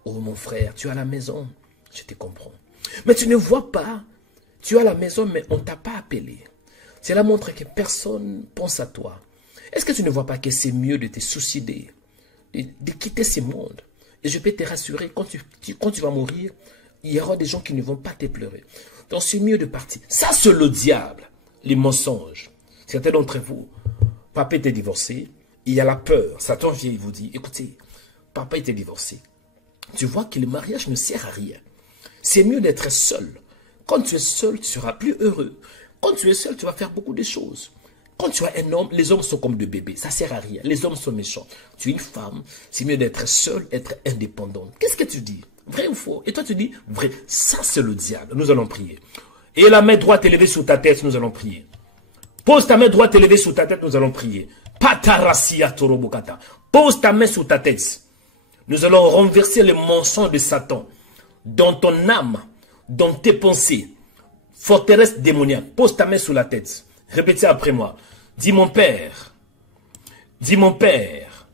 Oh mon frère, tu es à la maison. Je te comprends. Mais tu ne vois pas. Tu es à la maison, mais on ne t'a pas appelé. Cela montre que personne pense à toi. Est-ce que tu ne vois pas que c'est mieux de te suicider, de quitter ce monde? Et je peux te rassurer, quand tu vas mourir, il y aura des gens qui ne vont pas te pleurer. Donc c'est mieux de partir. Ça, c'est le diable, les mensonges. Certains d'entre vous, papa était divorcé, il y a la peur. Satan vient, il vous dit, écoutez, papa était divorcé. Tu vois que le mariage ne sert à rien. C'est mieux d'être seul. Quand tu es seul, tu seras plus heureux. Quand tu es seul, tu vas faire beaucoup de choses. Quand tu as un homme, les hommes sont comme des bébés. Ça ne sert à rien. Les hommes sont méchants. Tu es une femme, c'est mieux d'être seul, être indépendante. Qu'est-ce que tu dis? Vrai ou faux? Et toi, tu dis, vrai. Ça, c'est le diable. Nous allons prier. Et la main droite élevée sur ta tête, nous allons prier. Pose ta main droite élevée sur ta tête, nous allons prier. Patarasia torobokata. Pose ta main sur ta tête. Nous allons renverser les mensonges de Satan dans ton âme, dans tes pensées. Forteresse démoniaque. Pose ta main sur la tête. Répétez après moi. Dis mon Père. Dis mon Père.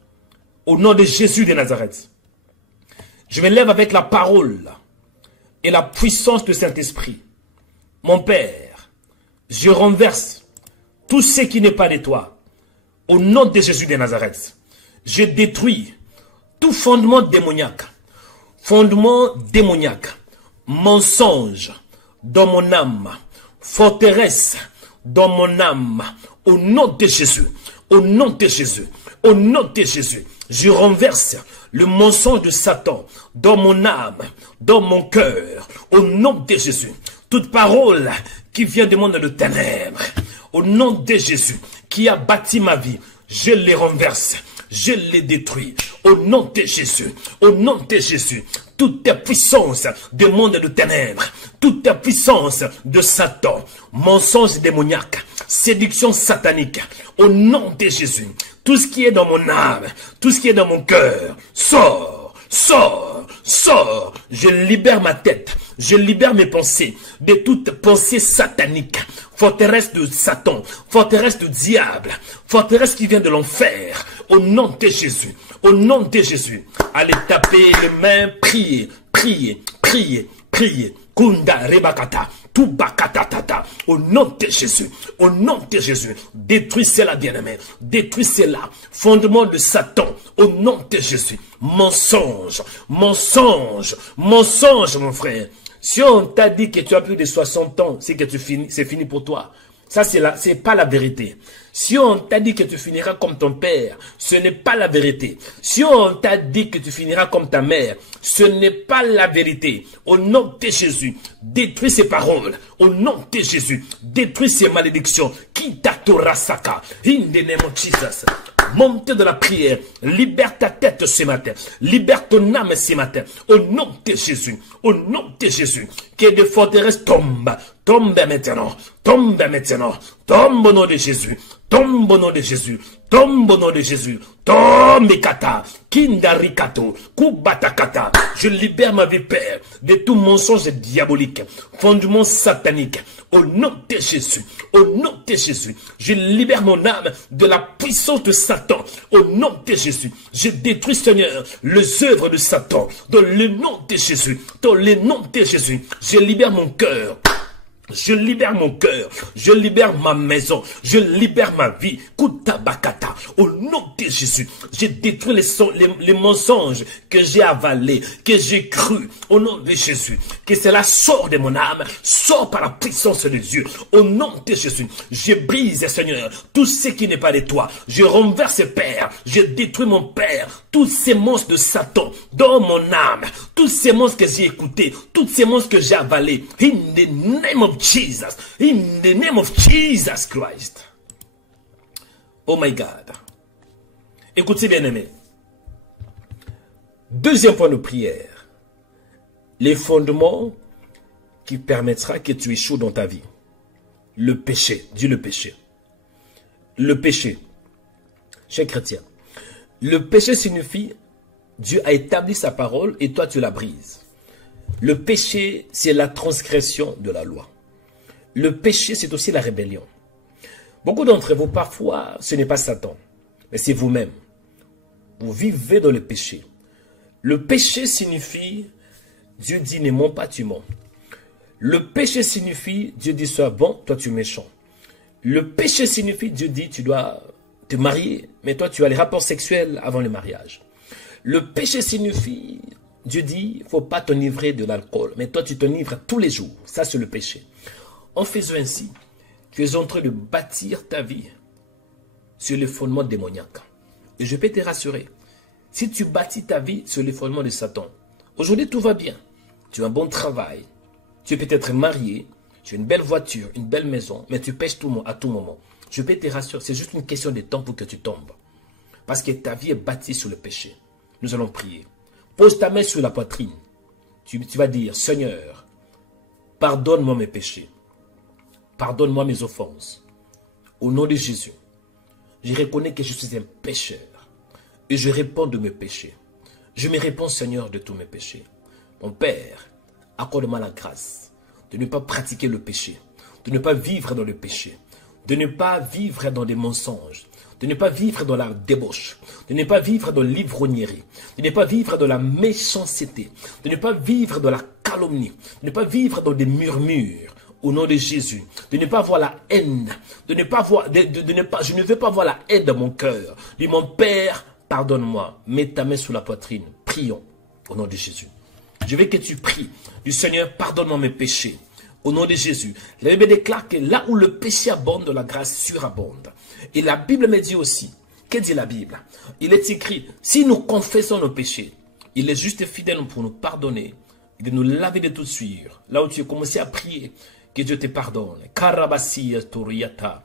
Au nom de Jésus de Nazareth. Je me lève avec la parole et la puissance du Saint-Esprit. Mon Père, je renverse tout ce qui n'est pas de toi. Au nom de Jésus de Nazareth. Je détruis tout fondement démoniaque. Fondement démoniaque. Mensonge dans mon âme. Forteresse dans mon âme. Au nom de Jésus. Au nom de Jésus. Au nom de Jésus. Je renverse le mensonge de Satan dans mon âme, dans mon cœur. Au nom de Jésus. Toute parole qui vient du monde de ténèbres. Au nom de Jésus. Qui a bâti ma vie. Je les renverse. Je les détruis. Au nom de Jésus. Au nom de Jésus. Toute puissance du monde de ténèbres. Toute puissance de Satan. Mensonge démoniaque. Séduction satanique. Au nom de Jésus. Tout ce qui est dans mon âme. Tout ce qui est dans mon cœur. Sors. Sors. Sors. Je libère ma tête. Je libère mes pensées de toute pensée satanique. Forteresse de Satan. Forteresse du diable. Forteresse qui vient de l'enfer. Au nom de Jésus. Au nom de Jésus. Allez taper les mains. Priez. Priez. Priez. Priez. Kunda rebakata. Tubakatatata. Au nom de Jésus. Au nom de Jésus. Détruisez-la, bien-aimé. Détruisez-la. Fondement de Satan. Au nom de Jésus. Mensonge. Mensonge. Mensonge, mon frère. Si on t'a dit que tu as plus de 60 ans, c'est que c'est fini pour toi. Ça, c'est pas la vérité. Si on t'a dit que tu finiras comme ton père, ce n'est pas la vérité. Si on t'a dit que tu finiras comme ta mère, ce n'est pas la vérité. Au nom de Jésus, détruis ces paroles. Au nom de Jésus, détruis ces malédictions. Kitatorasaka. In the name of Jesus. Montez de la prière. Libère ta tête ce matin. Libère ton âme ce matin. Au nom de Jésus. Au nom de Jésus. Que des forteresses tombent. Tombe maintenant. Tombe maintenant. Tombe au nom de Jésus. Tombe au nom de Jésus. Tombe au nom de Jésus. Tombe kata. Kindarikato. Kubatakata. Je libère ma vie, Père, de tout mensonge diabolique. Fondement satanique. Au nom de Jésus. Au nom de Jésus. Je libère mon âme de la puissance de Satan. Au nom de Jésus. Je détruis, Seigneur, les œuvres de Satan. Dans le nom de Jésus. Dans le nom de Jésus. Je libère mon cœur. Je libère mon cœur, je libère ma maison, je libère ma vie. Kutabakata, au nom de Jésus, je détruis les mensonges que j'ai avalés, que j'ai cru. Au nom de Jésus, que cela sort de mon âme, sort par la puissance de Dieu. Au nom de Jésus, je brise, Seigneur, tout ce qui n'est pas de toi. Je renverse, Père, je détruis mon Père, tous ces monstres de Satan dans mon âme, tous ces monstres que j'ai écoutés, tous ces monstres que j'ai avalés. In the name of Jesus, in the name of Jesus Christ. Oh my God. Écoutez, bien-aimés. Deuxième point de prière. Les fondements qui permettra que tu échoues dans ta vie. Le péché. Dis le péché. Le péché. Cher chrétien. Le péché signifie Dieu a établi sa parole et toi tu la brises. Le péché, c'est la transgression de la loi. Le péché, c'est aussi la rébellion. Beaucoup d'entre vous, parfois, ce n'est pas Satan, mais c'est vous-même. Vous vivez dans le péché. Le péché signifie, Dieu dit ne mens pas, tu mens. Le péché signifie, Dieu dit sois bon, toi tu es méchant. Le péché signifie, Dieu dit tu dois te marier, mais toi tu as les rapports sexuels avant le mariage. Le péché signifie, Dieu dit, il ne faut pas t'enivrer de l'alcool, mais toi tu t'enivres tous les jours. Ça c'est le péché. En faisant ainsi, tu es en train de bâtir ta vie sur les fondements démoniaques. Et je peux te rassurer, si tu bâtis ta vie sur les fondements de Satan, aujourd'hui tout va bien. Tu as un bon travail, tu es peut-être marié, tu as une belle voiture, une belle maison, mais tu pêches à tout moment. Je peux te rassurer, c'est juste une question de temps pour que tu tombes. Parce que ta vie est bâtie sur le péché. Nous allons prier. Pose ta main sur la poitrine. Tu vas dire, Seigneur, pardonne-moi mes péchés. Pardonne-moi mes offenses. Au nom de Jésus, je reconnais que je suis un pécheur. Et je réponds de mes péchés. Je me réponds, Seigneur, de tous mes péchés. Mon Père, accorde-moi la grâce de ne pas pratiquer le péché, de ne pas vivre dans le péché, de ne pas vivre dans des mensonges, de ne pas vivre dans la débauche, de ne pas vivre dans l'ivrognerie, de ne pas vivre dans la méchanceté, de ne pas vivre dans la calomnie, de ne pas vivre dans des murmures. Au nom de Jésus, de ne pas voir la haine, je ne veux pas voir la haine dans mon cœur. Dis, mon Père, pardonne-moi, mets ta main sous la poitrine, prions au nom de Jésus. Je veux que tu pries du Seigneur, pardonne-moi mes péchés. Au nom de Jésus, la Bible déclare que là où le péché abonde, la grâce surabonde. Et la Bible me dit aussi, que dit la Bible? Il est écrit, si nous confessons nos péchés, il est juste et fidèle pour nous pardonner et de nous laver de toute souillure. Là où tu as commencé à prier, que Dieu te pardonne. Karabasiya Toriata.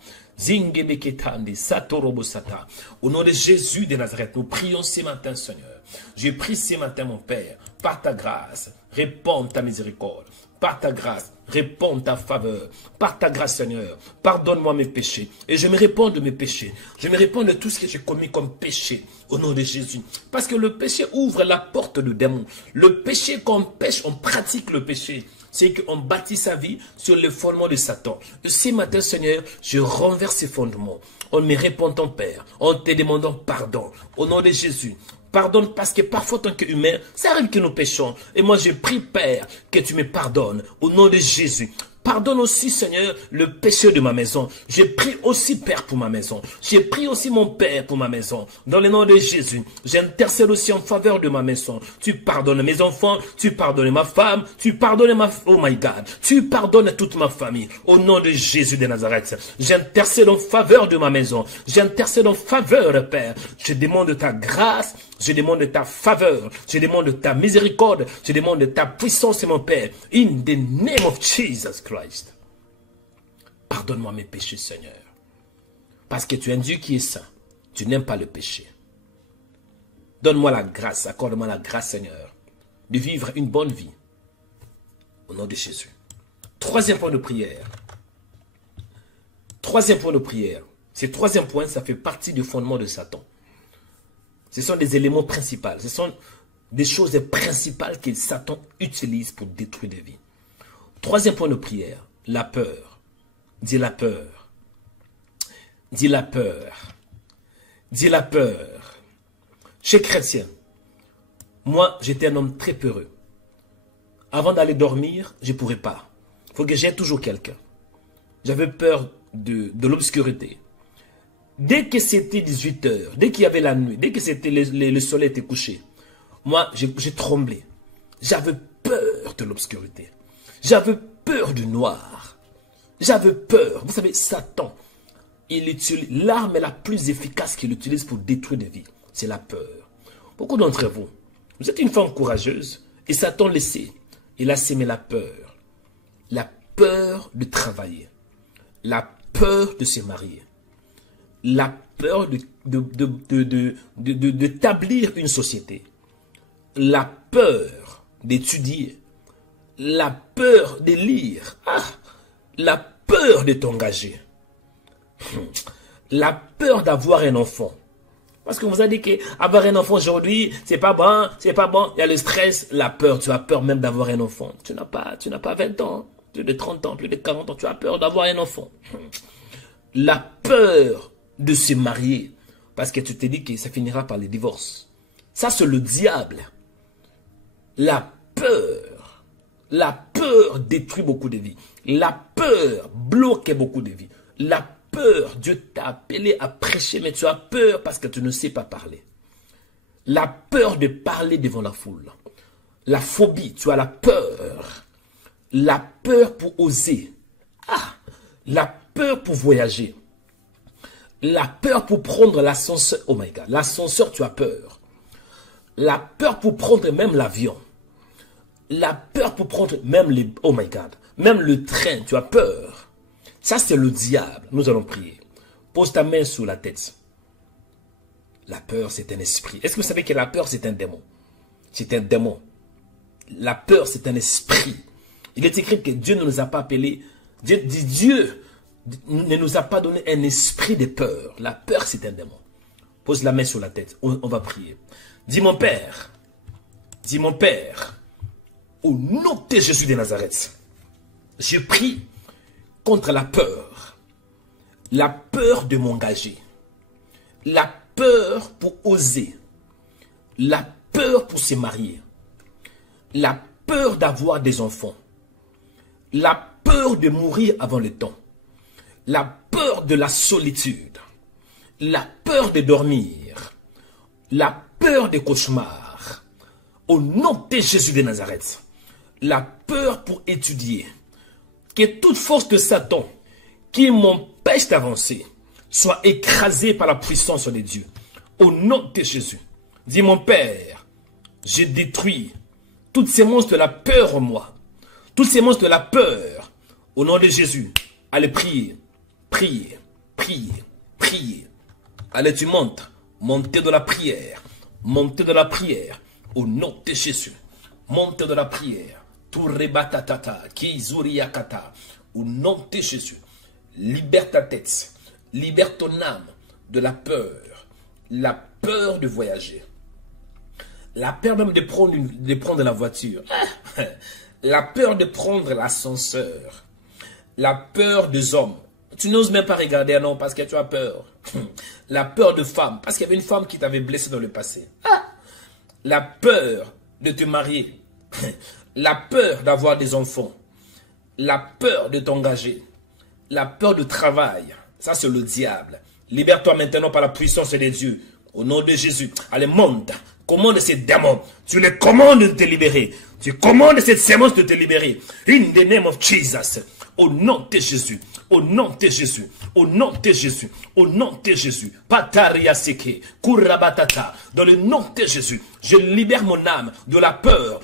Au nom de Jésus de Nazareth, nous prions ce matin, Seigneur. Je prie ce matin, mon Père, par ta grâce, réponds ta miséricorde. Par ta grâce, réponds ta faveur. Par ta grâce, Seigneur, pardonne-moi mes péchés. Et je me réponds de mes péchés. Je me réponds de tout ce que j'ai commis comme péché. Au nom de Jésus. Parce que le péché ouvre la porte du démon. Le péché, quand on pêche, on pratique le péché. C'est qu'on bâtit sa vie sur le fondement de Satan. Et ce matin, Seigneur, je renverse ces fondements. En me répondant, Père, en te demandant pardon. Au nom de Jésus. Pardonne parce que parfois, en tant qu'humain, ça arrive que nous péchons. Et moi, je prie, Père, que tu me pardonnes. Au nom de Jésus. Pardonne aussi, Seigneur, le péché de ma maison. Je prie aussi, Père, pour ma maison. Je prie aussi, mon Père, pour ma maison. Dans le nom de Jésus, j'intercède aussi en faveur de ma maison. Tu pardonnes mes enfants, tu pardonnes ma femme, tu pardonnes oh my God, tu pardonnes toute ma famille. Au nom de Jésus de Nazareth, j'intercède en faveur de ma maison. J'intercède en faveur, Père. Je demande ta grâce. Je demande ta faveur, je demande ta miséricorde, je demande ta puissance, mon Père. In the name of Jesus Christ. Pardonne-moi mes péchés, Seigneur. Parce que tu es un Dieu qui est saint. Tu n'aimes pas le péché. Donne-moi la grâce, accorde-moi la grâce, Seigneur, de vivre une bonne vie. Au nom de Jésus. Troisième point de prière. Troisième point de prière. Ce troisième point, ça fait partie du fondement de Satan. Ce sont des éléments principaux. Ce sont des choses principales que Satan utilise pour détruire des vies. Troisième point de prière, la peur. Dis la peur. Dis la peur. Dis la peur. Chez chrétien, moi, j'étais un homme très peureux. Avant d'aller dormir, je ne pourrais pas. Il faut que j'aie toujours quelqu'un. J'avais peur de l'obscurité. Dès que c'était 18 h, dès qu'il y avait la nuit, dès que c'était le soleil était couché, moi, j'ai tremblé. J'avais peur de l'obscurité. J'avais peur du noir. J'avais peur. Vous savez, Satan, il utilise l'arme la plus efficace qu'il utilise pour détruire des vies. C'est la peur. Beaucoup d'entre vous, vous êtes une femme courageuse et Satan le sait. Il a sémé la peur. La peur de travailler. La peur de se marier. La peur d'établir une société. La peur d'étudier. La peur de lire. La peur de t'engager. La peur d'avoir un enfant. Parce qu'on vous a dit qu'avoir un enfant aujourd'hui, c'est pas bon, c'est pas bon. Il y a le stress, la peur. Tu as peur même d'avoir un enfant. Tu n'as pas 20 ans, plus de 30 ans, plus de 40 ans. Tu as peur d'avoir un enfant. La peur de se marier, parce que tu te dis que ça finira par le divorce. Ça, c'est le diable. La peur détruit beaucoup de vies. La peur bloque beaucoup de vies. La peur, Dieu t'a appelé à prêcher, mais tu as peur parce que tu ne sais pas parler. La peur de parler devant la foule. La phobie, tu as la peur. La peur pour oser. La peur pour voyager. La peur pour prendre l'ascenseur. Oh my God. L'ascenseur, tu as peur. La peur pour prendre même l'avion. La peur pour prendre même les... Oh my God. Même le train, tu as peur. Ça, c'est le diable. Nous allons prier. Pose ta main sur la tête. La peur, c'est un esprit. Est-ce que vous savez que la peur, c'est un démon? C'est un démon. La peur, c'est un esprit. Il est écrit que Dieu ne nous a pas appelés. Dieu ne nous a pas donné un esprit de peur. La peur, c'est un démon. Pose la main sur la tête. On va prier. Dis mon Père. Dis mon Père. Au nom de Jésus de Nazareth. Je prie contre la peur. La peur de m'engager. La peur pour oser. La peur pour se marier. La peur d'avoir des enfants. La peur de mourir avant le temps. La peur de la solitude. La peur de dormir. La peur des cauchemars. Au nom de Jésus de Nazareth. La peur pour étudier. Que toute force de Satan qui m'empêche d'avancer soit écrasée par la puissance de Dieu. Au nom de Jésus. Dis mon Père, je détruis toutes ces monstres de la peur en moi. Tous ces monstres de la peur. Au nom de Jésus. Allez prier. Priez. Priez. Priez. Allez, tu montes. Montez de la prière. Montez de la prière. Au nom de Jésus. Montez de la prière. Tourebatatata. Kizuriakata. Au nom de Jésus. Libère ta tête. Libère ton âme de la peur. La peur de voyager. La peur même de prendre la voiture. La peur de prendre l'ascenseur. La peur des hommes. Tu n'oses même pas regarder un homme parce que tu as peur. La peur de femmes. Parce qu'il y avait une femme qui t'avait blessé dans le passé. La peur de te marier. La peur d'avoir des enfants. La peur de t'engager. La peur de travail. Ça, c'est le diable. Libère-toi maintenant par la puissance de Dieu. Au nom de Jésus. Allez, monte. Commande ces démons. Tu les commandes de te libérer. Tu commandes cette sémence de te libérer. In the name of Jesus. Au nom de Jésus. Au nom de Jésus. Au nom de Jésus. Au nom de Jésus. Pataria seke. Kurabatata. Dans le nom de Jésus. Je libère mon âme de la peur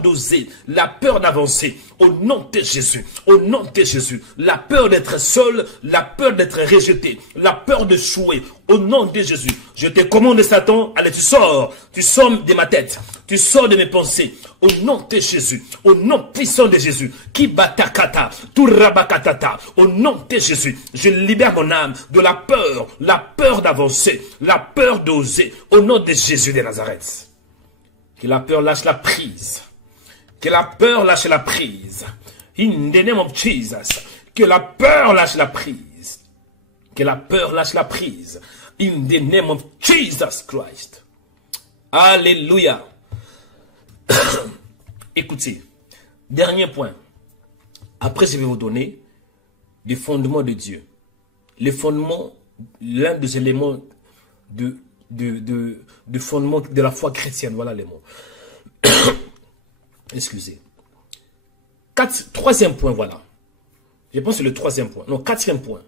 d'oser, la peur d'avancer. Au nom de Jésus. Au nom de Jésus. La peur d'être seul, la peur d'être rejeté, la peur de chouer. Au nom de Jésus. Je te commande, Satan. Allez, tu sors. Tu sors de ma tête. Tu sors de mes pensées. Au nom de Jésus. Au nom puissant de Jésus. Kibatakata. Turabakatata. Au nom de Jésus. Je libère mon âme de la peur d'avancer, la peur d'oser. Au nom de Jésus de Nazareth. Que la peur lâche la prise. Que la peur lâche la prise. In the name of Jesus. Que la peur lâche la prise. Que la peur lâche la prise. In the name of Jesus Christ. Alléluia. Écoutez. Dernier point. Après, je vais vous donner les fondements de Dieu. Les fondements, l'un des éléments de fondement de la foi chrétienne. Voilà les mots. Excusez. Troisième point, voilà. Je pense que c'est le troisième point. Non, quatrième point.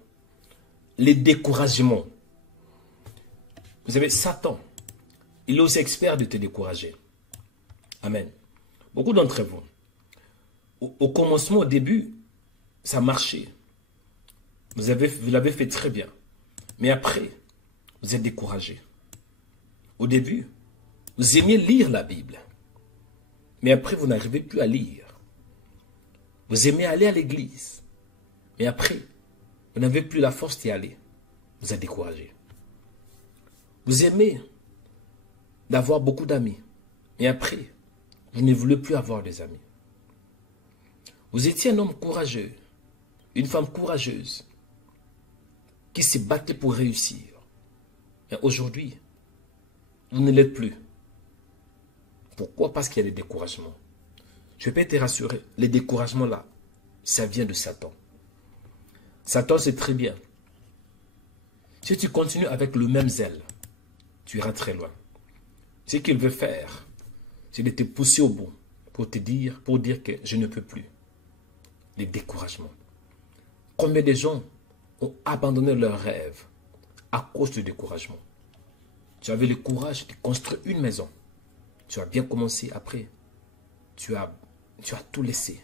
Les découragements. Vous savez, Satan, il est aussi expert de te décourager. Amen. Beaucoup d'entre vous, au commencement, au début, ça marchait. Vous l'avez fait très bien. Mais après, vous êtes découragé. Au début, vous aimiez lire la Bible. Mais après, vous n'arrivez plus à lire. Vous aimez aller à l'église. Mais après, vous n'avez plus la force d'y aller. Vous êtes découragé. Vous aimez d'avoir beaucoup d'amis. Mais après, vous ne voulez plus avoir des amis. Vous étiez un homme courageux, une femme courageuse, qui se battait pour réussir. Mais aujourd'hui, vous ne l'êtes plus. Pourquoi? Parce qu'il y a des découragements. Je peux te rassurer, les découragements là, ça vient de Satan. Satan sait très bien. Si tu continues avec le même zèle, tu iras très loin. Ce qu'il veut faire, c'est de te pousser au bout pour dire que je ne peux plus. Les découragements. Combien de gens ont abandonné leurs rêves à cause du découragement. Tu avais le courage de construire une maison. Tu as bien commencé, après, tu as tout laissé.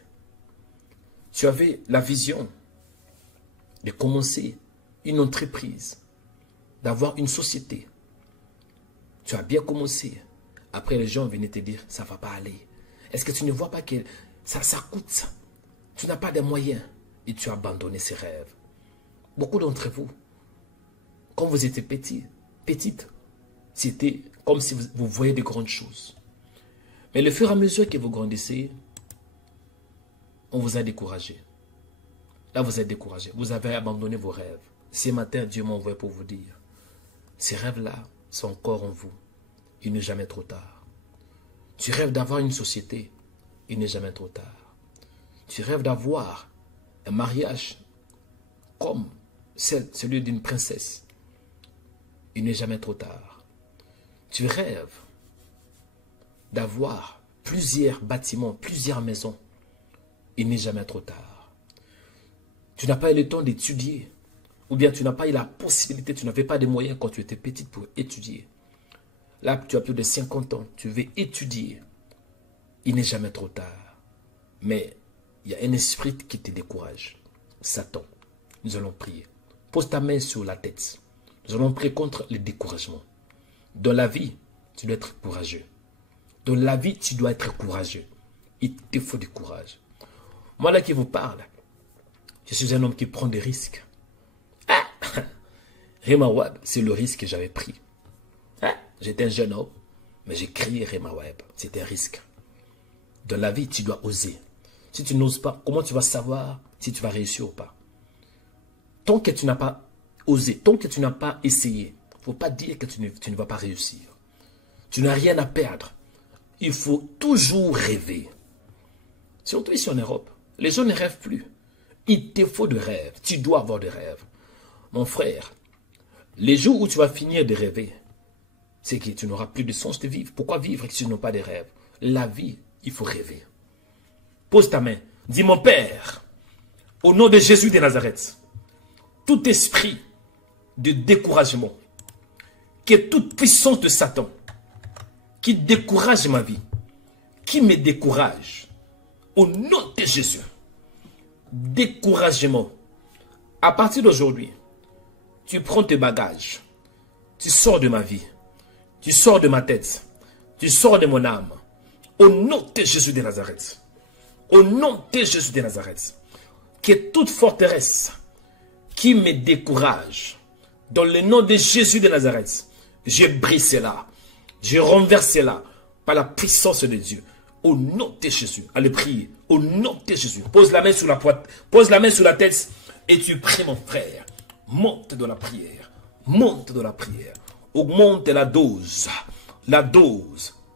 Tu avais la vision de commencer une entreprise, d'avoir une société. Tu as bien commencé. Après, les gens venaient te dire, ça ne va pas aller. Est-ce que tu ne vois pas que ça coûte ça? Tu n'as pas de moyens et tu as abandonné ces rêves. Beaucoup d'entre vous, quand vous étiez petite, c'était comme si vous voyez de grandes choses. Mais le fur et à mesure que vous grandissez, on vous a découragé. Là, vous êtes découragé. Vous avez abandonné vos rêves. Ce matin, Dieu m'a envoyé pour vous dire, ces rêves-là sont encore en vous. Il n'est jamais trop tard. Tu rêves d'avoir une société. Il n'est jamais trop tard. Tu rêves d'avoir un mariage comme celui d'une princesse. Il n'est jamais trop tard. Tu rêves d'avoir plusieurs bâtiments, plusieurs maisons. Il n'est jamais trop tard. Tu n'as pas eu le temps d'étudier. Ou bien tu n'as pas eu la possibilité, tu n'avais pas de moyens quand tu étais petite pour étudier. Là, tu as plus de 50 ans, tu veux étudier. Il n'est jamais trop tard. Mais il y a un esprit qui te décourage. Satan. Nous allons prier. Pose ta main sur la tête. Nous allons prier contre le découragement. Dans la vie, tu dois être courageux. Dans la vie, tu dois être courageux. Il te faut du courage. Moi là qui vous parle, je suis un homme qui prend des risques. Rema Web, c'est le risque que j'avais pris. J'étais un jeune homme, mais j'ai créé Rema Web. C'était un risque. Dans la vie, tu dois oser. Si tu n'oses pas, comment tu vas savoir si tu vas réussir ou pas? Tant que tu n'as pas osé, tant que tu n'as pas essayé, il ne faut pas dire que tu ne vas pas réussir. Tu n'as rien à perdre. Il faut toujours rêver. Surtout ici en Europe, les gens ne rêvent plus. Il te faut de rêves. Tu dois avoir des rêves. Mon frère, les jours où tu vas finir de rêver, c'est que tu n'auras plus de sens de vivre. Pourquoi vivre si tu n'as pas de rêves? La vie, il faut rêver. Pose ta main. Dis, mon Père, au nom de Jésus de Nazareth, tout esprit de découragement, que toute puissance de Satan, qui décourage ma vie, qui me décourage, au nom de Jésus, découragement, à partir d'aujourd'hui, tu prends tes bagages, tu sors de ma vie, tu sors de ma tête, tu sors de mon âme, au nom de Jésus de Nazareth, au nom de Jésus de Nazareth, que toute forteresse qui me décourage, dans le nom de Jésus de Nazareth, je brise cela, je renverse cela par la puissance de Dieu, au nom de Jésus. Allez prier, au nom de Jésus. Pose la main sur la poitrine, pose la main sur la tête et tu pries, mon frère. Monte dans la prière, monte dans la prière, augmente la dose,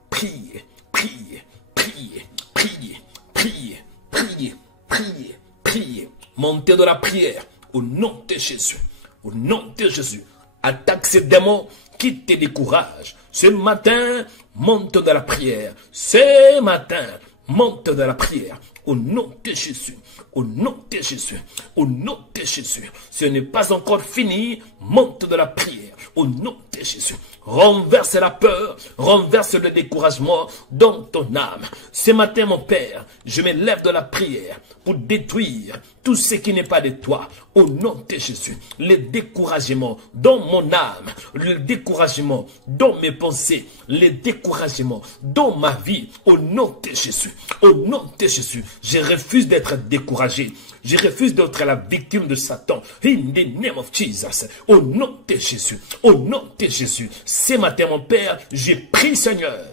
priez, priez, priez, priez, priez, priez, priez, priez, montez dans la prière, au nom de Jésus, au nom de Jésus, attaque ces démons qui te découragent. Ce matin, monte dans la prière, ce matin, monte dans la prière, au nom de Jésus, au nom de Jésus, au nom de Jésus. Ce n'est pas encore fini, monte dans la prière, au nom de Jésus. Renverse la peur, renverse le découragement dans ton âme. Ce matin, mon Père, je me lève dans la prière pour détruire tout ce qui n'est pas de toi, au nom de Jésus. Le découragement dans mon âme, le découragement dans mes pensées, le découragement dans ma vie, au nom de Jésus. Au nom de Jésus, je refuse d'être découragé. Je refuse d'être la victime de Satan. In the name of Jesus. Au nom de Jésus. Au nom de Jésus. Ce matin, mon Père, j'ai pris, Seigneur.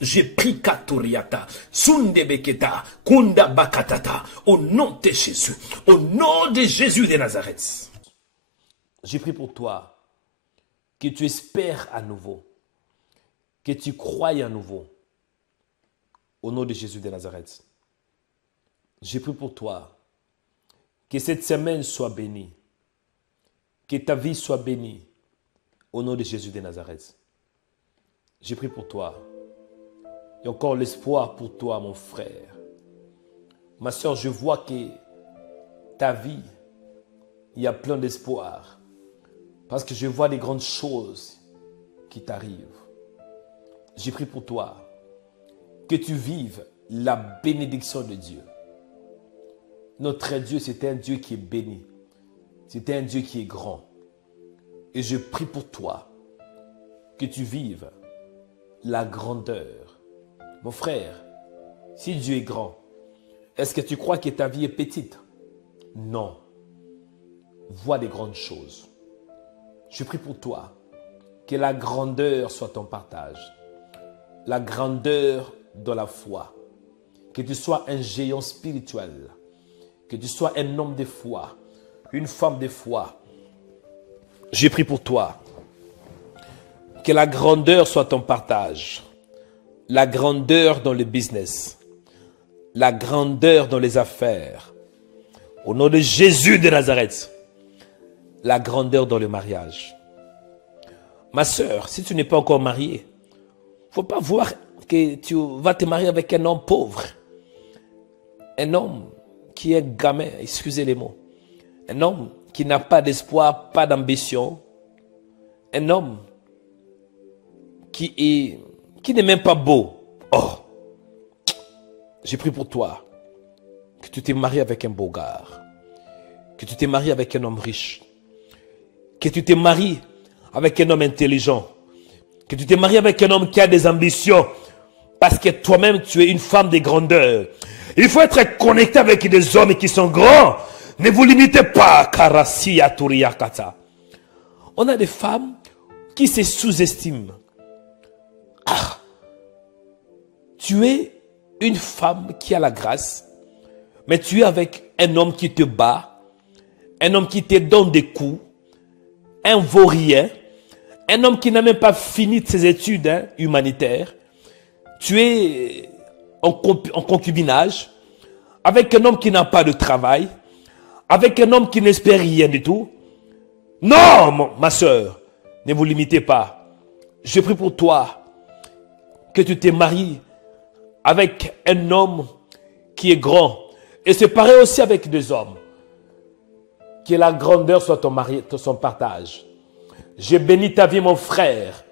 J'ai pris Katuriata, Sundebeketa, Kunda Bakatata. Au nom de Jésus. Au nom de Jésus de Nazareth. J'ai pris pour toi que tu espères à nouveau. Que tu crois à nouveau. Au nom de Jésus de Nazareth. J'ai pris pour toi que cette semaine soit bénie, que ta vie soit bénie, au nom de Jésus de Nazareth. J'ai pris pour toi, et encore l'espoir pour toi, mon frère. Ma soeur, je vois que ta vie, il y a plein d'espoir, Parce que je vois des grandes choses qui t'arrivent. J'ai prié pour toi que tu vives la bénédiction de Dieu. Notre Dieu, c'est un Dieu qui est béni. C'est un Dieu qui est grand. Et je prie pour toi que tu vives la grandeur. Mon frère, si Dieu est grand, est-ce que tu crois que ta vie est petite? Non. Vois des grandes choses. Je prie pour toi que la grandeur soit ton partage. La grandeur dans la foi. Que tu sois un géant spirituel. Que tu sois un homme de foi. Une femme de foi. Je prie pour toi que la grandeur soit ton partage. La grandeur dans le business. La grandeur dans les affaires. Au nom de Jésus de Nazareth. La grandeur dans le mariage. Ma soeur, si tu n'es pas encore mariée, il ne faut pas voir que tu vas te marier avec un homme pauvre. Un homme qui est gamin, excusez les mots. Un homme qui n'a pas d'espoir, pas d'ambition. Un homme qui n'est même pas beau. Oh, j'ai prié pour toi que tu t'es marié avec un beau gars. Que tu t'es marié avec un homme riche. Que tu t'es marié avec un homme intelligent. Que tu t'es marié avec un homme qui a des ambitions. Parce que toi-même, tu es une femme de grandeur. Il faut être connecté avec des hommes qui sont grands. Ne vous limitez pas. On a des femmes qui se sous-estiment. Ah, tu es une femme qui a la grâce, mais tu es avec un homme qui te bat, un homme qui te donne des coups, un vaurien, un homme qui n'a même pas fini ses études humanitaires. Tu es en concubinage, avec un homme qui n'a pas de travail, avec un homme qui n'espère rien du tout. Non, ma soeur, ne vous limitez pas. Je prie pour toi que tu t'es marié avec un homme qui est grand. Et c'est pareil aussi avec des hommes. Que la grandeur soit ton mari, son partage. Je bénis ta vie, mon frère.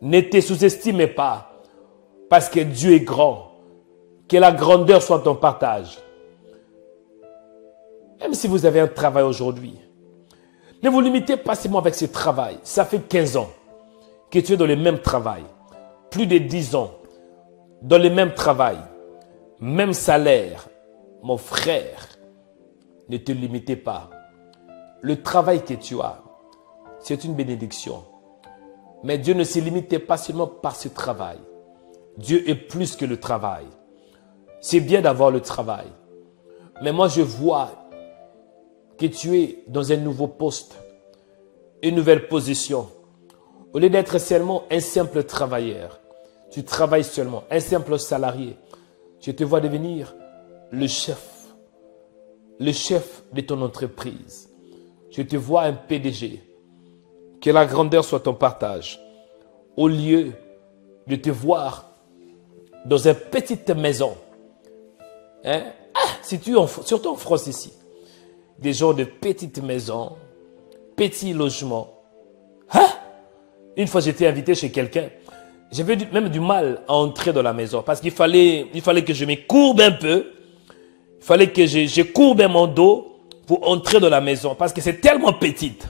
Ne te sous-estime pas. Parce que Dieu est grand. Que la grandeur soit ton partage. Même si vous avez un travail aujourd'hui, ne vous limitez pas seulement avec ce travail. Ça fait 15 ans que tu es dans le même travail. Plus de 10 ans dans le même travail. Même salaire. Mon frère, ne te limitez pas. Le travail que tu as, c'est une bénédiction. Mais Dieu ne se limite pas seulement par ce travail. Dieu est plus que le travail. C'est bien d'avoir le travail. Mais moi, je vois que tu es dans un nouveau poste, une nouvelle position. Au lieu d'être seulement un simple travailleur, tu travailles seulement, un simple salarié. Je te vois devenir le chef de ton entreprise. Je te vois un PDG. Que la grandeur soit ton partage. Au lieu de te voir dans une petite maison. Hein? Surtout en France ici. Des gens de petites maisons, petits logements. Hein? Une fois j'étais invité chez quelqu'un. J'avais même du mal à entrer dans la maison. Parce qu'il fallait que je me courbe un peu. Il fallait que je courbe mon dos pour entrer dans la maison. Parce que c'est tellement petite.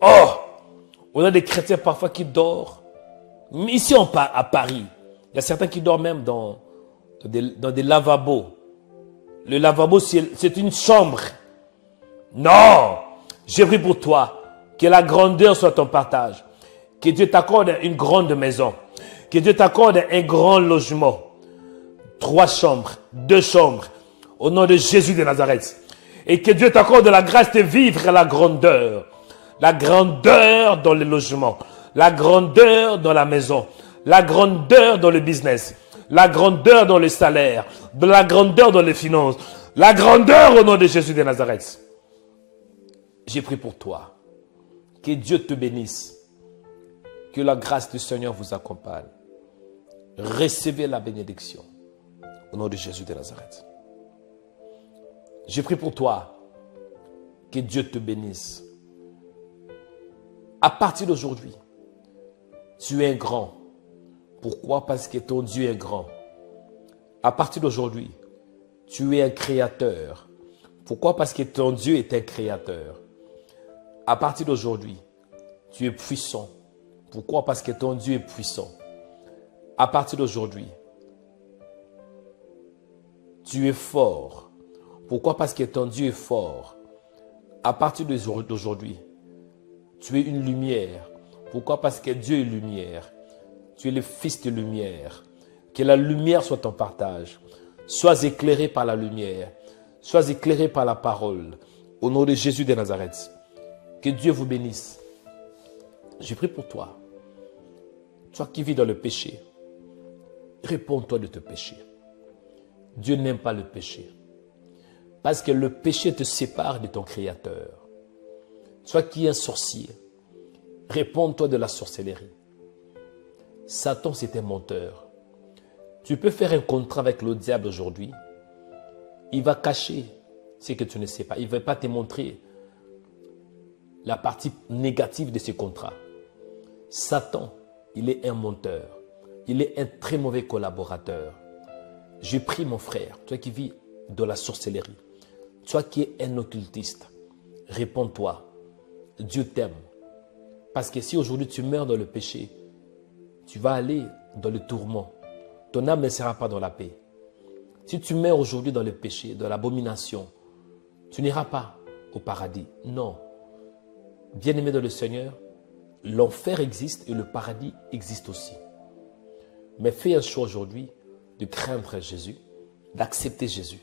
Oh! On a des chrétiens parfois qui dorment. Ici à Paris, il y a certains qui dorment même dans des lavabos. Le lavabo, c'est une chambre. Non! J'ai pris pour toi que la grandeur soit ton partage. Que Dieu t'accorde une grande maison. Que Dieu t'accorde un grand logement. 3 chambres, 2 chambres. Au nom de Jésus de Nazareth. Et que Dieu t'accorde la grâce de vivre la grandeur. La grandeur dans le logement. La grandeur dans la maison. La grandeur dans le business. La grandeur dans le salaire. La grandeur dans les finances. La grandeur au nom de Jésus de Nazareth. J'ai pris pour toi. Que Dieu te bénisse. Que la grâce du Seigneur vous accompagne. Recevez la bénédiction. Au nom de Jésus de Nazareth. J'ai pris pour toi. Que Dieu te bénisse. À partir d'aujourd'hui, tu es grand. Pourquoi? Parce que ton Dieu est grand. À partir d'aujourd'hui, tu es un créateur. Pourquoi? Parce que ton Dieu est un créateur. À partir d'aujourd'hui, tu es puissant. Pourquoi? Parce que ton Dieu est puissant. À partir d'aujourd'hui, tu es fort. Pourquoi? Parce que ton Dieu est fort. À partir d'aujourd'hui, tu es une lumière. Pourquoi? Parce que Dieu est lumière. Tu es le fils de lumière. Que la lumière soit ton partage. Sois éclairé par la lumière. Sois éclairé par la parole. Au nom de Jésus de Nazareth. Que Dieu vous bénisse. Je prie pour toi. Toi qui vis dans le péché, réponds-toi de tes péchés. Dieu n'aime pas le péché. Parce que le péché te sépare de ton Créateur. Toi qui es un sorcier, réponds-toi de la sorcellerie. Satan, c'est un menteur. Tu peux faire un contrat avec le diable aujourd'hui. Il va cacher ce que tu ne sais pas. Il ne va pas te montrer la partie négative de ce contrat. Satan, il est un menteur. Il est un très mauvais collaborateur. Je prie mon frère, toi qui vis dans la sorcellerie, toi qui es un occultiste, réponds-toi. Dieu t'aime. Parce que si aujourd'hui tu meurs dans le péché, tu vas aller dans le tourment. Ton âme ne sera pas dans la paix. Si tu meurs aujourd'hui dans le péché, dans l'abomination, tu n'iras pas au paradis. Non. Bien-aimé dans le Seigneur, l'enfer existe et le paradis existe aussi. Mais fais un choix aujourd'hui de craindre Jésus, d'accepter Jésus.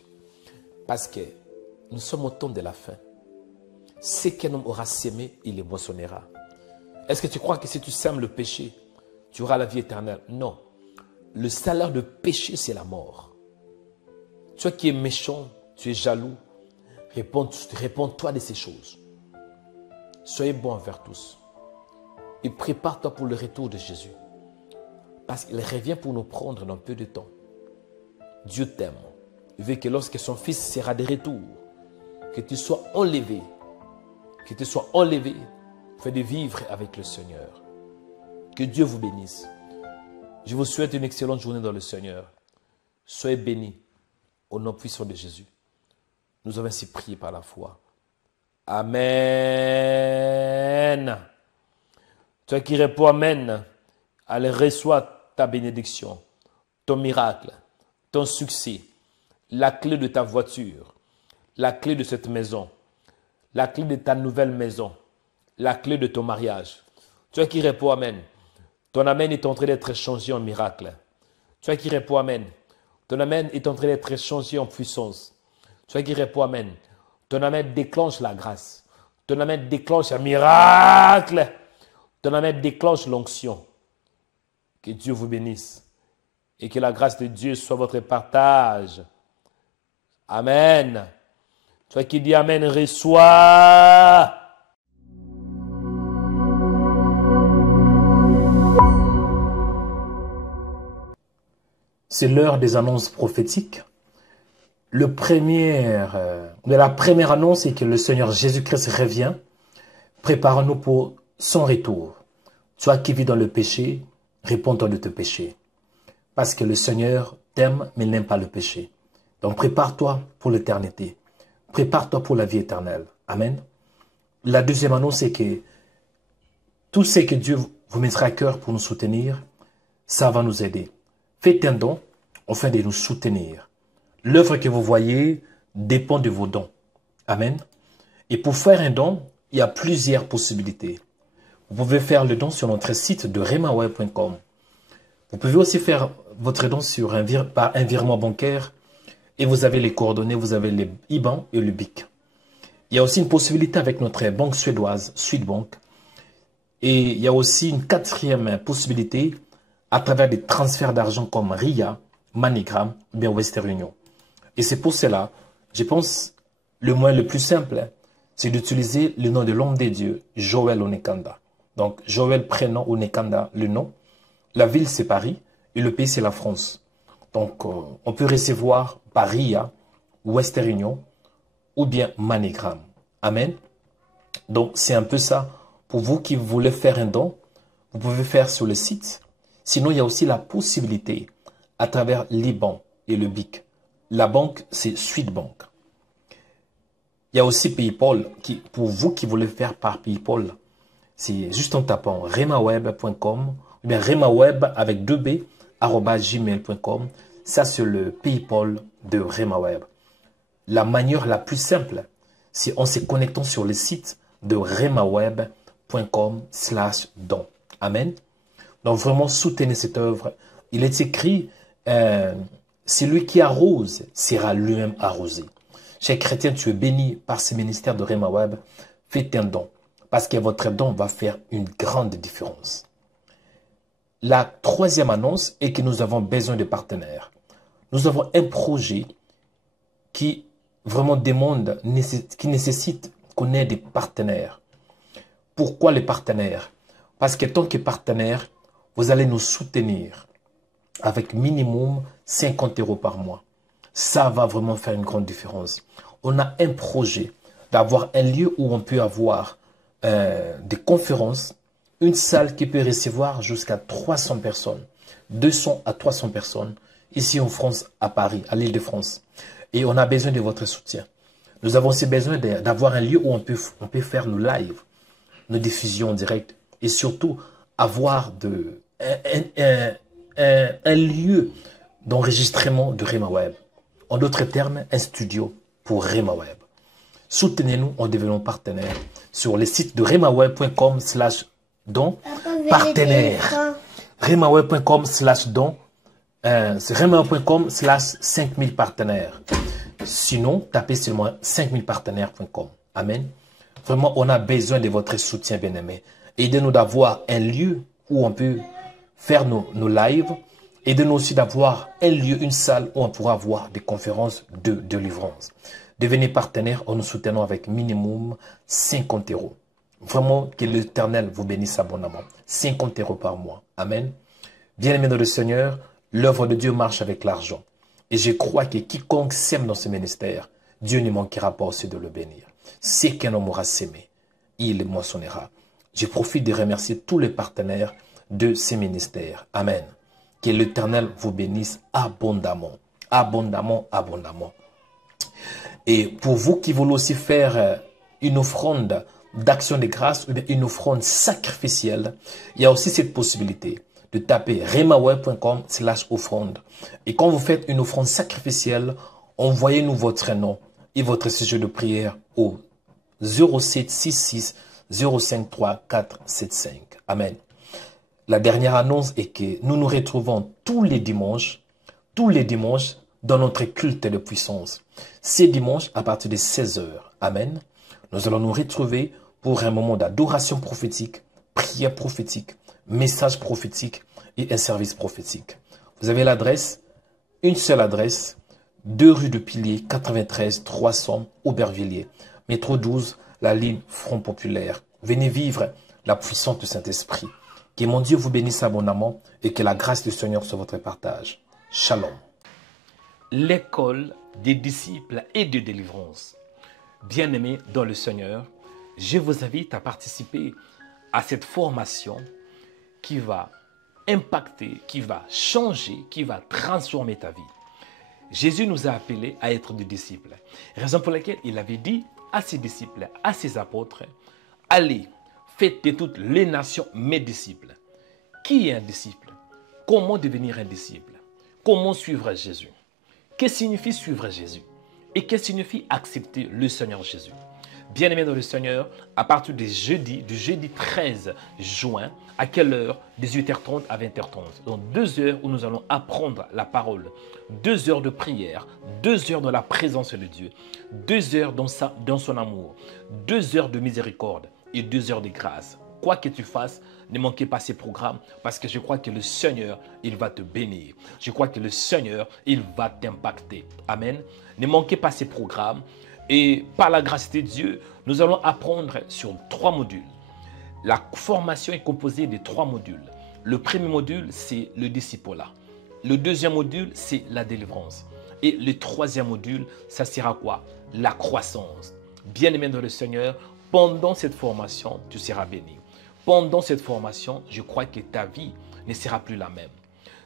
Parce que nous sommes au temps de la fin. Ce qu'un homme aura sémé, il les moissonnera. Est-ce que tu crois que si tu sèmes le péché, tu auras la vie éternelle? Non. Le salaire de péché, c'est la mort. Toi qui es méchant, tu es jaloux, réponds-toi de ces choses. Soyez bons envers tous. Et prépare-toi pour le retour de Jésus. Parce qu'il revient pour nous prendre dans peu de temps. Dieu t'aime. Il veut que lorsque son fils sera de retour, que tu sois enlevé. Que tu sois enlevé afin de vivre avec le Seigneur. Que Dieu vous bénisse. Je vous souhaite une excellente journée dans le Seigneur. Soyez bénis au nom puissant de Jésus. Nous avons ainsi prié par la foi. Amen. Toi qui réponds Amen, allez, reçois ta bénédiction, ton miracle, ton succès, la clé de ta voiture, la clé de cette maison, la clé de ta nouvelle maison, la clé de ton mariage. Toi qui réponds Amen, ton Amen est en train d'être changé en miracle. Toi qui réponds Amen, ton Amen est en train d'être changé en puissance. Toi qui réponds Amen, ton Amen déclenche la grâce. Ton Amen déclenche un miracle. Ton Amen déclenche l'onction. Que Dieu vous bénisse. Et que la grâce de Dieu soit votre partage. Amen. Toi qui dis Amen, reçois. C'est l'heure des annonces prophétiques. La première annonce est que le Seigneur Jésus-Christ revient. Prépare-nous pour son retour. Toi qui vis dans le péché, réponds-toi de tes péchés. Parce que le Seigneur t'aime, mais il n'aime pas le péché. Donc prépare-toi pour l'éternité. Prépare-toi pour la vie éternelle. Amen. La deuxième annonce, c'est que tout ce que Dieu vous mettra à cœur pour nous soutenir, ça va nous aider. Faites un don afin de nous soutenir. L'œuvre que vous voyez dépend de vos dons. Amen. Et pour faire un don, il y a plusieurs possibilités. Vous pouvez faire le don sur notre site de remaweb.com. Vous pouvez aussi faire votre don par un virement bancaire et vous avez les coordonnées, vous avez les IBAN et le BIC. Il y a aussi une possibilité avec notre banque suédoise, Swedbank. Et il y a aussi une quatrième possibilité à travers des transferts d'argent comme RIA, MoneyGram ou bien Western Union. Et c'est pour cela, je pense, le moyen le plus simple, c'est d'utiliser le nom de l'homme de Dieu, Joël Onekanda. Donc, Joël, prénom, Onekanda, le nom. La ville, c'est Paris et le pays, c'est la France. Donc, on peut recevoir par RIA, Western Union ou bien MoneyGram. Amen. Donc, c'est un peu ça Pour vous qui voulez faire un don, vous pouvez faire sur le site. Sinon, il y a aussi la possibilité à travers l'IBAN et le BIC. La banque, c'est Swedbank. Il y a aussi PayPal. Pour vous qui voulez faire par PayPal, c'est juste en tapant remaweb.com ou bien remaweb avec 2b @gmail.com. Ça, c'est le PayPal de Remaweb. La manière la plus simple, c'est en se connectant sur le site de remaweb.com/don. Amen. Donc vraiment, soutenez cette œuvre. Il est écrit, celui qui arrose sera lui-même arrosé. Cher chrétien, tu es béni par ce ministère de Remaweb. Faites un don, parce que votre don va faire une grande différence. La troisième annonce est que nous avons besoin de partenaires. Nous avons un projet qui vraiment demande, qui nécessite qu'on ait des partenaires. Pourquoi les partenaires? Parce que tant que partenaire, vous allez nous soutenir avec minimum 50 € par mois. Ça va vraiment faire une grande différence. On a un projet d'avoir un lieu où on peut avoir des conférences, une salle qui peut recevoir jusqu'à 300 personnes, 200 à 300 personnes, ici en France, à Paris, à l'Île-de-France. Et on a besoin de votre soutien. Nous avons aussi besoin d'avoir un lieu où on peut faire nos lives, nos diffusions en direct, et surtout avoir un lieu d'enregistrement de Remaweb. En d'autres termes, un studio pour Remaweb. Soutenez-nous en devenant partenaire sur le site de remaweb.com/don. Partenaire. remaweb.com/don. C'est remaweb.com/5000 partenaires. Sinon, tapez seulement 5000partenaires.com. Amen. Vraiment, on a besoin de votre soutien, bien-aimé. Aidez-nous d'avoir un lieu où on peut faire nos lives. Aidez-nous aussi d'avoir un lieu, une salle où on pourra avoir des conférences de délivrance. Devenez partenaire en nous soutenant avec minimum 50 €. Vraiment, que l'Éternel vous bénisse abondamment. 50 € par mois. Amen. Bien-aimés dans le Seigneur, l'œuvre de Dieu marche avec l'argent. Et je crois que quiconque sème dans ce ministère, Dieu ne manquera pas aussi de le bénir. C'est qu'un homme aura sémé, il moissonnera. Je profite de remercier tous les partenaires de ces ministères. Amen. Que l'Éternel vous bénisse abondamment. Abondamment, abondamment. Et pour vous qui voulez aussi faire une offrande d'action de grâce ou une offrande sacrificielle, il y a aussi cette possibilité de taper remaweb.com/offrande. Et quand vous faites une offrande sacrificielle, envoyez-nous votre nom et votre sujet de prière au 0766 053 475. Amen. La dernière annonce est que nous nous retrouvons tous les dimanches dans notre culte de puissance. Ces dimanches à partir de 16 h. Amen. Nous allons nous retrouver pour un moment d'adoration prophétique, prière prophétique, message prophétique et un service prophétique. Vous avez l'adresse, une seule adresse, 2 rue de Pilier, 93 300 Aubervilliers, métro 12, la ligne Front Populaire. Venez vivre la puissance du Saint-Esprit. Que mon Dieu vous bénisse abondamment et que la grâce du Seigneur soit votre partage. Shalom. L'école des disciples et de délivrance. Bien-aimés dans le Seigneur, je vous invite à participer à cette formation qui va impacter, qui va changer, qui va transformer ta vie. Jésus nous a appelés à être des disciples. Raison pour laquelle il avait dit à ses disciples, à ses apôtres, allez, faites de toutes les nations mes disciples. Qui est un disciple? Comment devenir un disciple? Comment suivre Jésus? Que signifie suivre Jésus? Et que signifie accepter le Seigneur Jésus? Bien-aimés dans le Seigneur, à partir du jeudi 13 juin, à quelle heure? 18h30 à 20h30. Donc 2 heures où nous allons apprendre la parole. 2 heures de prière, 2 heures dans la présence de Dieu, 2 heures dans son amour, 2 heures de miséricorde et 2 heures de grâce. Quoi que tu fasses, ne manquez pas ces programmes parce que je crois que le Seigneur, il va te bénir. Je crois que le Seigneur, il va t'impacter. Amen. Ne manquez pas ces programmes. Et par la grâce de Dieu, nous allons apprendre sur 3 modules. La formation est composée de 3 modules. Le premier module, c'est le discipulat. Le deuxième module, c'est la délivrance. Et le troisième module, ça sera quoi? La croissance. Bien-aimé dans le Seigneur, pendant cette formation, tu seras béni. Pendant cette formation, je crois que ta vie ne sera plus la même.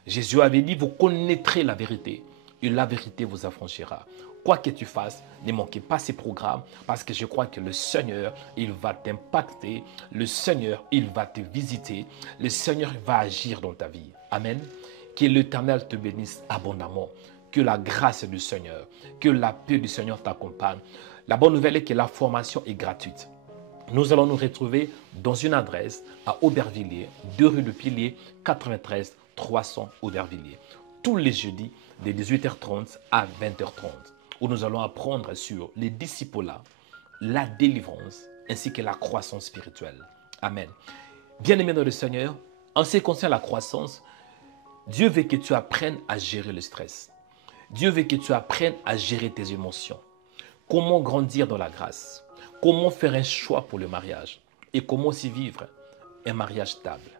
Jésus avait dit, vous connaîtrez la vérité et la vérité vous affranchira. Quoi que tu fasses, ne manquez pas ces programmes parce que je crois que le Seigneur, il va t'impacter. Le Seigneur, il va te visiter. Le Seigneur va agir dans ta vie. Amen. Que l'Éternel te bénisse abondamment. Que la grâce du Seigneur, que la paix du Seigneur t'accompagne. La bonne nouvelle est que la formation est gratuite. Nous allons nous retrouver dans une adresse à Aubervilliers, 2 rue de Pilier, 93 300 Aubervilliers. Tous les jeudis de 18h30 à 20h30, où nous allons apprendre sur les disciples-là, la délivrance ainsi que la croissance spirituelle. Amen. Bien-aimé dans le Seigneur, en ce qui concerne la croissance, Dieu veut que tu apprennes à gérer le stress. Dieu veut que tu apprennes à gérer tes émotions. Comment grandir dans la grâce. Comment faire un choix pour le mariage. Et comment aussi vivre un mariage stable.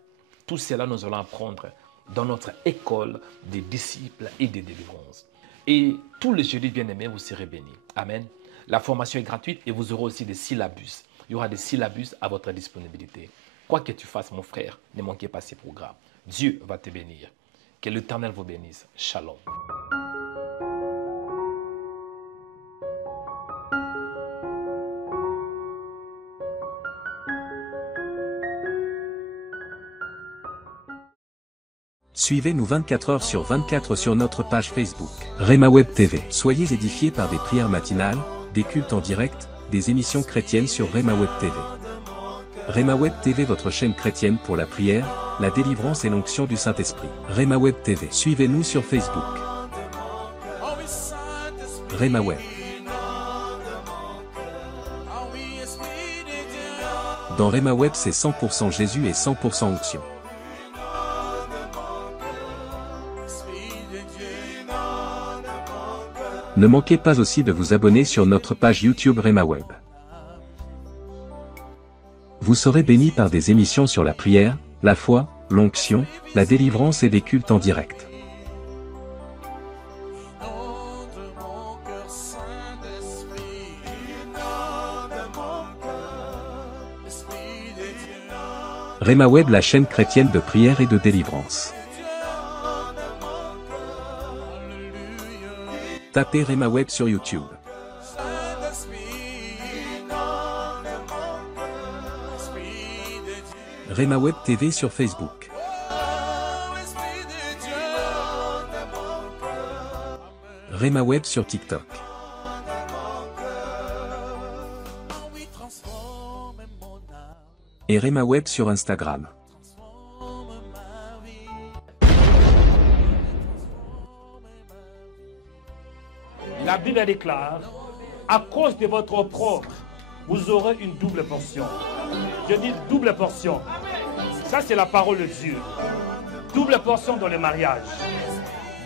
Tout cela, nous allons apprendre dans notre école des disciples et des délivrances. Et tous les jeudis, bien-aimés, vous serez bénis. Amen. La formation est gratuite et vous aurez aussi des syllabus. Il y aura des syllabus à votre disponibilité. Quoi que tu fasses, mon frère, ne manquez pas ces programmes. Dieu va te bénir. Que l'Éternel vous bénisse. Shalom. Suivez-nous 24 heures sur 24 sur notre page Facebook, Rema Web TV. Soyez édifiés par des prières matinales, des cultes en direct, des émissions chrétiennes sur Rema Web TV. Rema Web TV, votre chaîne chrétienne pour la prière, la délivrance et l'onction du Saint-Esprit. Rema Web TV. Suivez-nous sur Facebook. Rema Web. Dans Rema Web, c'est 100% Jésus et 100% onction. Ne manquez pas aussi de vous abonner sur notre page YouTube Rema Web. Vous serez bénis par des émissions sur la prière, la foi, l'onction, la délivrance et des cultes en direct. Rema Web, la chaîne chrétienne de prière et de délivrance. Tapez Rema Web sur YouTube. Rema Web TV sur Facebook. Rema Web sur TikTok. Et Rema Web sur Instagram. La Bible déclare, à cause de votre opprobre, vous aurez une double portion. Je dis double portion. Ça, c'est la parole de Dieu. Double portion dans le mariage.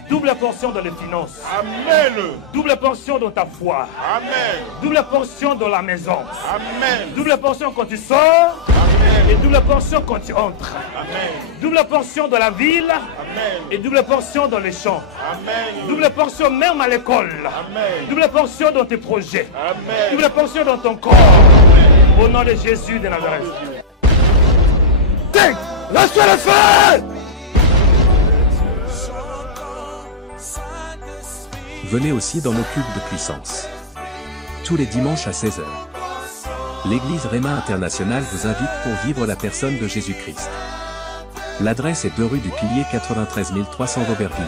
Double portion dans les finances. Amen. Double portion dans ta foi. Amen. Double portion dans la maison. Amen. Double portion quand tu sors. Amen. Et double portion quand tu entres. Amen. Double portion dans la ville. Amen. Et double portion dans les champs. Amen. Double portion même à l'école. Amen. Double portion dans tes projets. Amen. Double portion dans ton corps. Au nom de Jésus de Nazareth. Reçois le feu! Venez aussi dans nos cultes de puissance. Tous les dimanches à 16h. L'église Rema International vous invite pour vivre la personne de Jésus-Christ. L'adresse est 2 rue du Pilier 93 300 Aubervilliers.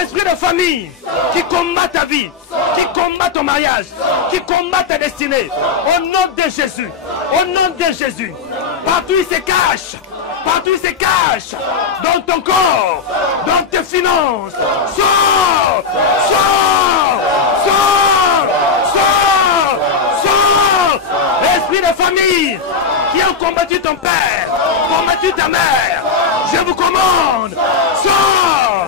Esprit de famille qui combat ta vie, qui combat ton mariage, qui combat ta destinée, au nom de Jésus, au nom de Jésus, partout il se cache, partout il se cache, dans ton corps, dans tes finances, sors, sors, sors, sors, sors, esprit de famille qui a combattu ton père, combattu ta mère, je vous commande, sors,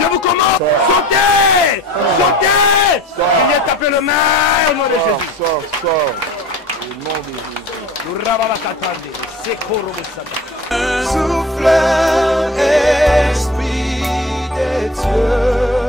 je vous commande, sautez, sautez, il vient taper le maire au nom de Jésus. Sors, sors. Au nom de Jésus. Souffle, Esprit de Dieu.